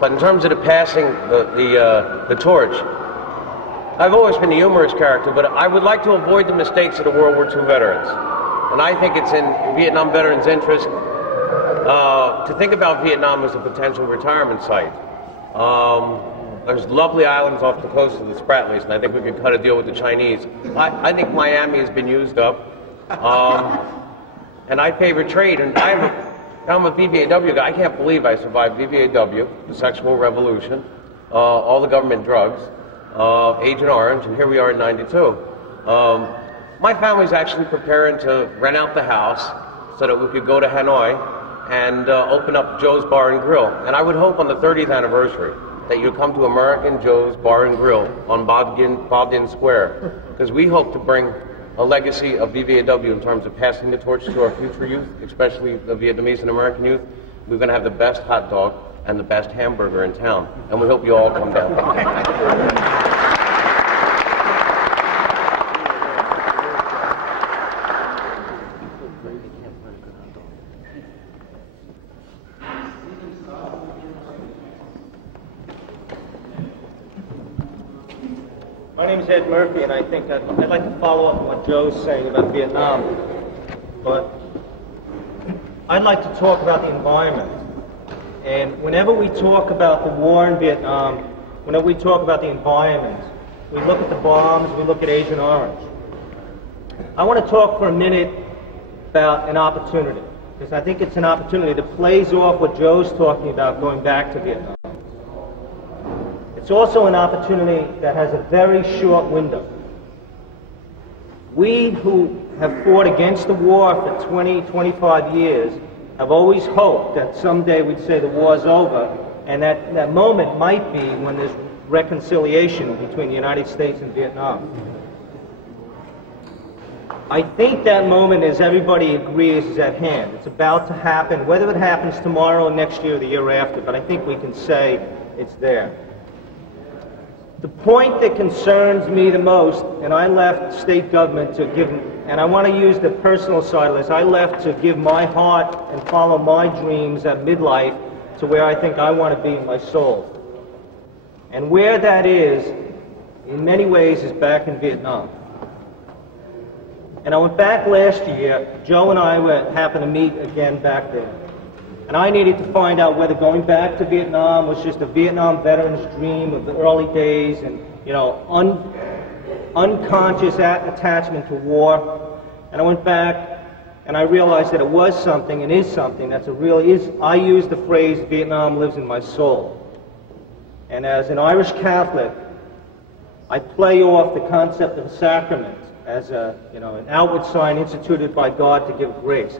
But in terms of the passing the torch, I've always been a humorous character, but I would like to avoid the mistakes of the World War II veterans. And I think it's in Vietnam veterans' interest to think about Vietnam as a potential retirement site. There's lovely islands off the coast of the Spratlys, and I think we could cut a deal with the Chinese. I think Miami has been used up, and I favor trade. And I'm a VVAW guy. I can't believe I survived VVAW, the sexual revolution, all the government drugs, Agent Orange, and here we are in '92. My family's actually preparing to rent out the house so that we could go to Hanoi and open up Joe's Bar and Grill. And I would hope on the 30th anniversary that you come to American Joe's Bar and Grill on Bob Din Square, because we hope to bring a legacy of VVAW in terms of passing the torch to our future youth, especially the Vietnamese and American youth. We're going to have the best hot dog and the best hamburger in town, and we hope you all come down. My name is Ed Murphy, and I think I'd like to follow up on what Joe's saying about Vietnam. But I'd like to talk about the environment. And whenever we talk about the war in Vietnam, whenever we talk about the environment, we look at the bombs, we look at Agent Orange. I want to talk for a minute about an opportunity, because I think it's an opportunity that plays off what Joe's talking about going back to Vietnam. It's also an opportunity that has a very short window. We who have fought against the war for 20, 25 years have always hoped that someday we'd say the war's over, and that moment might be when there's reconciliation between the United States and Vietnam. I think that moment, as everybody agrees, is at hand. It's about to happen, whether it happens tomorrow, next year, or the year after, but I think we can say it's there. The point that concerns me the most, and I left state government to give, and I want to use the personal side of this, I left to give my heart and follow my dreams at midlife to where I think I want to be in my soul. And where that is, in many ways, is back in Vietnam. And I went back last year. Joe and I happened to meet again back there. And I needed to find out whether going back to Vietnam was just a Vietnam veteran's dream of the early days and, you know, unconscious attachment to war. And I went back and I realized that it was something and is something that's I use the phrase, Vietnam lives in my soul. And as an Irish Catholic, I play off the concept of a sacrament as an outward sign instituted by God to give grace.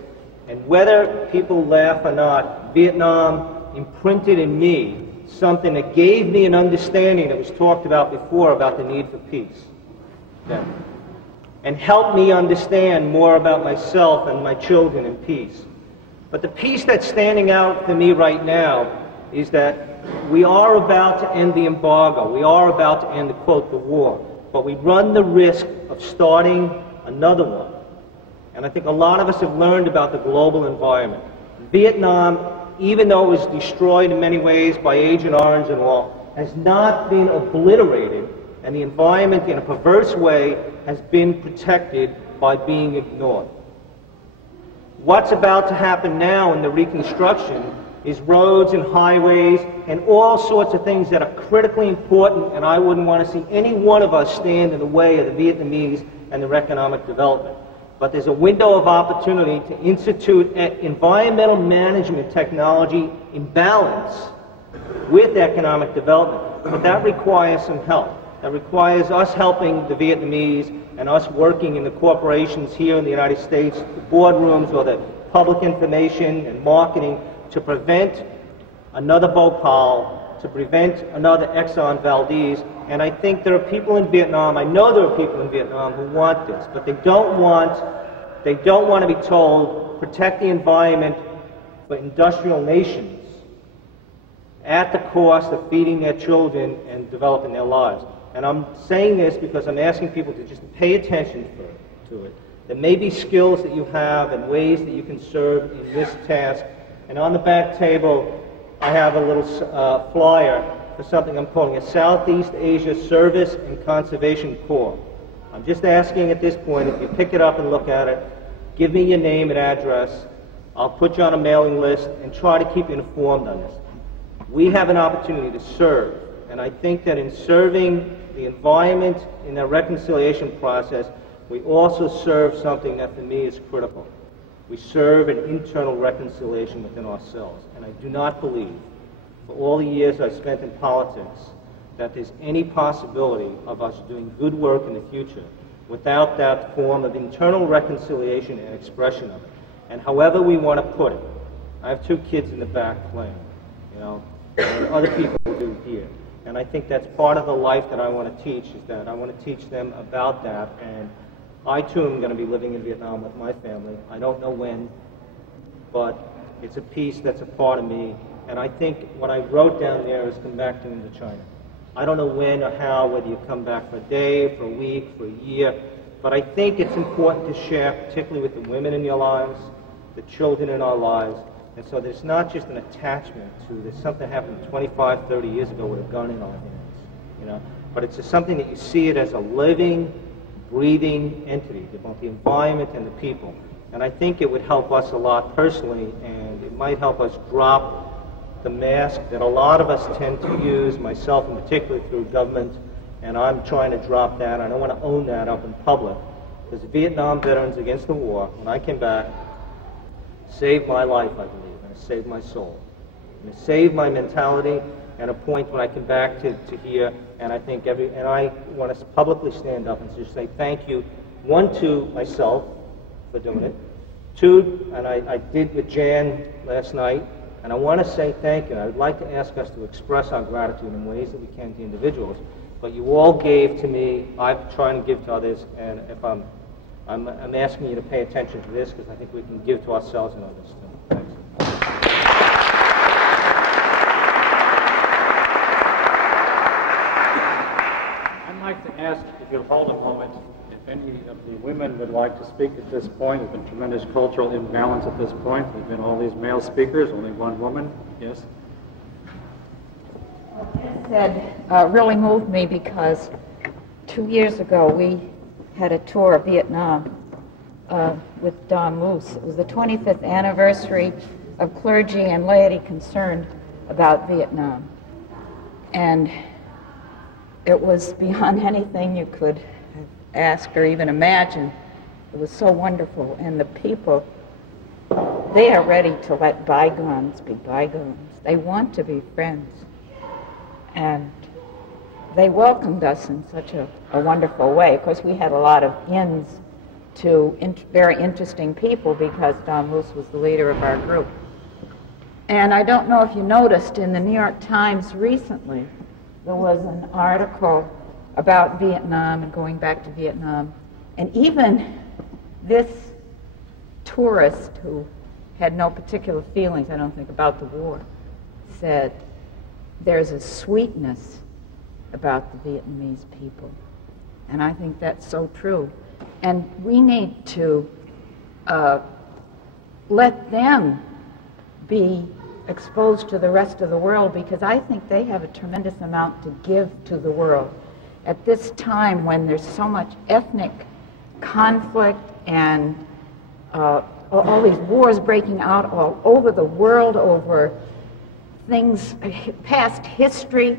And whether people laugh or not, Vietnam imprinted in me something that gave me an understanding that was talked about before about the need for peace. Yeah. And helped me understand more about myself and my children in peace. But the peace that's standing out for me right now is that we are about to end the embargo. We are about to end, the quote, the war. But we run the risk of starting another one. And I think a lot of us have learned about the global environment. Vietnam, even though it was destroyed in many ways by Agent Orange and all, has not been obliterated, and the environment in a perverse way has been protected by being ignored. What's about to happen now in the reconstruction is roads and highways and all sorts of things that are critically important, and I wouldn't want to see any one of us stand in the way of the Vietnamese and their economic development. But there's a window of opportunity to institute environmental management technology in balance with economic development. But that requires some help. That requires us helping the Vietnamese and us working in the corporations here in the United States, the boardrooms or the public information and marketing to prevent another Bhopal, to prevent another Exxon Valdez. And I think there are people in Vietnam, I know there are people in Vietnam who want this, but they don't want to be told, protect the environment for industrial nations at the cost of feeding their children and developing their lives. And I'm saying this because I'm asking people to just pay attention to it. There may be skills that you have and ways that you can serve in this task. And on the back table, I have a little flyer for something I'm calling a Southeast Asia Service and Conservation Corps. I'm just asking at this point, if you pick it up and look at it, give me your name and address. I'll put you on a mailing list and try to keep you informed on this. We have an opportunity to serve, and I think that in serving the environment in the reconciliation process, we also serve something that for me is critical. We serve an internal reconciliation within ourselves, and I do not believe, for all the years I've spent in politics, that there's any possibility of us doing good work in the future without that form of internal reconciliation and expression of it. And however we want to put it, I have 2 kids in the back playing, and other people do here. And I think that's part of the life that I want to teach, is that I want to teach them about that. And I too am going to be living in Vietnam with my family. I don't know when, but it's a piece that's a part of me. And I think what I wrote down there is come back to Indochina. I don't know when or how, whether you come back for a day, for a week, for a year, but I think it's important to share, particularly with the women in your lives, the children in our lives. And so there's not just an attachment to there's something happened 25, 30 years ago with a gun in our hands, but it's just something that you see it as a living, breathing entity, both the environment and the people. And I think it would help us a lot personally, and it might help us drop the mask that a lot of us tend to use, myself in particular, through government, and I'm trying to drop that. I don't want to own that up in public, because the Vietnam Veterans Against the War, when I came back, saved my life, I believe, and it saved my soul. And it saved my mentality at a point when I came back to here, and I think and I want to publicly stand up and just say thank you, 1, to myself for doing it, 2, and I did with Jan last night, and I want to say thank you. I would like to ask us to express our gratitude in ways that we can to individuals, but you all gave to me, I'm trying to give to others, and if I'm I'm asking you to pay attention to this because I think we can give to ourselves and others too. Thanks. I'd like to ask if you'll hold a moment if any of the women would like to speak at this point. There's been tremendous cultural imbalance at this point. There's been all these male speakers, only one woman. Yes? Said really moved me because 2 years ago we had a tour of Vietnam with Don Luce. It was the 25th anniversary of clergy and laity concerned about Vietnam. And it was beyond anything you could have asked or even imagined. It was so wonderful. And the people, they are ready to let bygones be bygones. They want to be friends. And they welcomed us in such a wonderful way. Of course, we had a lot of ins to very interesting people because Don Luce was the leader of our group. And I don't know if you noticed in the New York Times recently, there was an article about Vietnam and going back to Vietnam. And even this tourist who had no particular feelings, I don't think, about the war, said, there's a sweetness about the Vietnamese people. And I think that's so true. And we need to let them be exposed to the rest of the world because I think they have a tremendous amount to give to the world. At this time when there's so much ethnic conflict and all these wars breaking out all over the world over things, past history,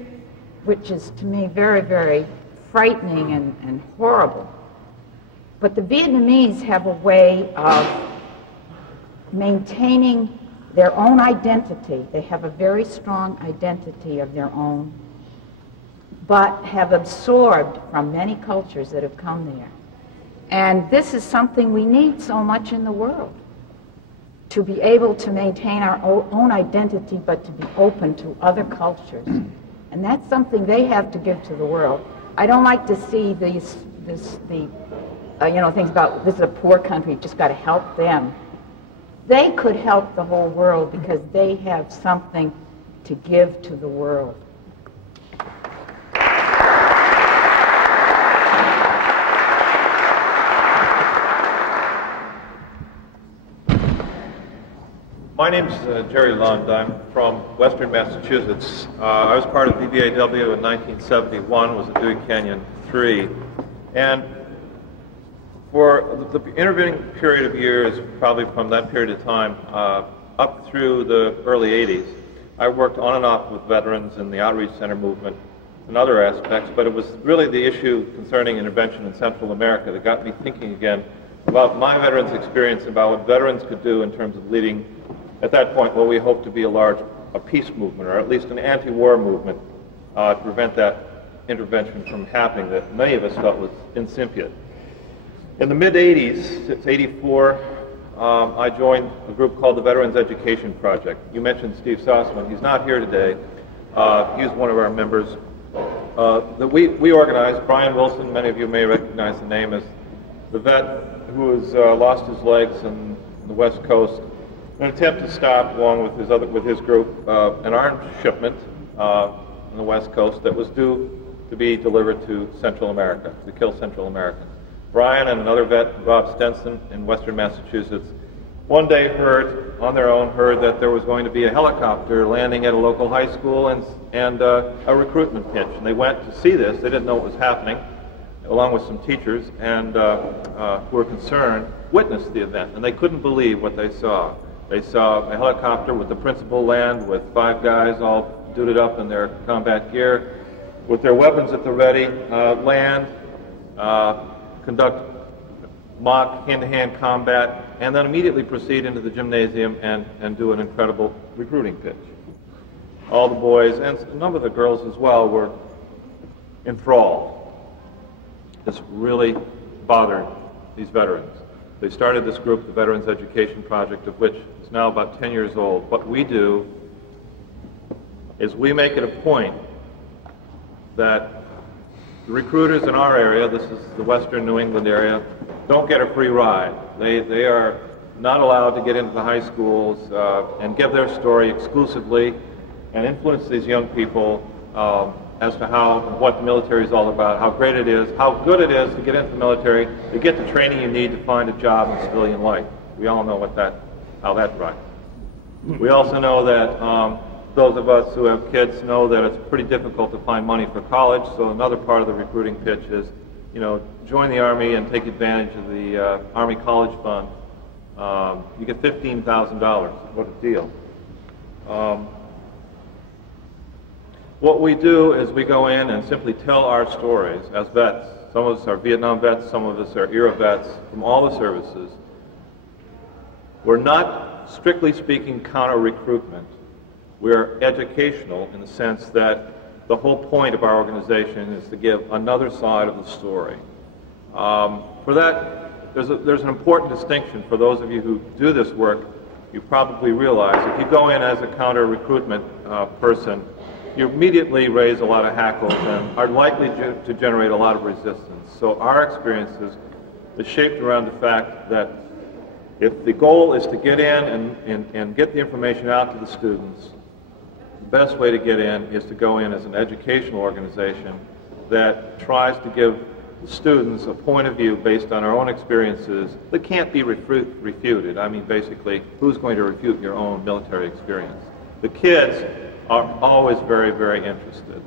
which is to me very, very frightening and horrible. But the Vietnamese have a way of maintaining their own identity. They have a very strong identity of their own, but have absorbed from many cultures that have come there. And this is something we need so much in the world, to be able to maintain our own identity, but to be open to other cultures. And that's something they have to give to the world. I don't like to see things about this is a poor country, just got to help them. They could help the whole world because they have something to give to the world. My name's Jerry Lund. I'm from Western Massachusetts. I was part of VVAW in 1971, was at Dewey Canyon 3. And for the intervening period of years, probably from that period of time up through the early 80s, I worked on and off with veterans in the Outreach Center movement and other aspects, but it was really the issue concerning intervention in Central America that got me thinking again about my veterans' experience, about what veterans could do in terms of leading, at that point, what we hoped to be a peace movement, or at least an anti-war movement, to prevent that intervention from happening that many of us felt was incipient. In the mid-'80s, it's 84, I joined a group called the Veterans Education Project. You mentioned Steve Sussman. He's not here today. He's one of our members. That we organized. Brian Wilson, many of you may recognize the name, as the vet who has lost his legs on the West Coast, in an attempt to stop, along with his group, an arms shipment on the West Coast that was due to be delivered to Central America, to kill Central Americans. Brian and another vet, Bob Stenson, in Western Massachusetts, one day heard that there was going to be a helicopter landing at a local high school and a recruitment pitch. And they went to see this. They didn't know what was happening, along with some teachers, and who were concerned, witnessed the event. And they couldn't believe what they saw. They saw a helicopter with the principal land with 5 guys all suited up in their combat gear, with their weapons at the ready, land, conduct mock hand-to-hand combat, and then immediately proceed into the gymnasium and do an incredible recruiting pitch. All the boys, and a number of the girls as well, were enthralled. This really bothered these veterans. They started this group, the Veterans Education Project, of which is now about 10 years old. What we do is we make it a point that the recruiters in our area, this is the western New England area, don't get a free ride. They are not allowed to get into the high schools and give their story exclusively and influence these young people as to what the military is all about, how great it is, how good it is to get into the military, to get the training you need to find a job in civilian life. We all know how that drives. We also know that those of us who have kids know that it's pretty difficult to find money for college, so another part of the recruiting pitch is, join the Army and take advantage of the Army College Fund. You get $15,000. What a deal. What we do is we go in and simply tell our stories as vets. Some of us are Vietnam vets, some of us are era vets from all the services. We're not, strictly speaking, counter-recruitment. We're educational in the sense that the whole point of our organization is to give another side of the story. For that, there's an important distinction for those of you who do this work. You probably realize if you go in as a counter-recruitment person, you immediately raise a lot of hackles and are likely to generate a lot of resistance. So our experience is shaped around the fact that if the goal is to get in and get the information out to the students, the best way to get in is to go in as an educational organization that tries to give the students a point of view based on our own experiences that can't be refuted. I mean, basically, who's going to refute your own military experience? The kids are always very, very interested.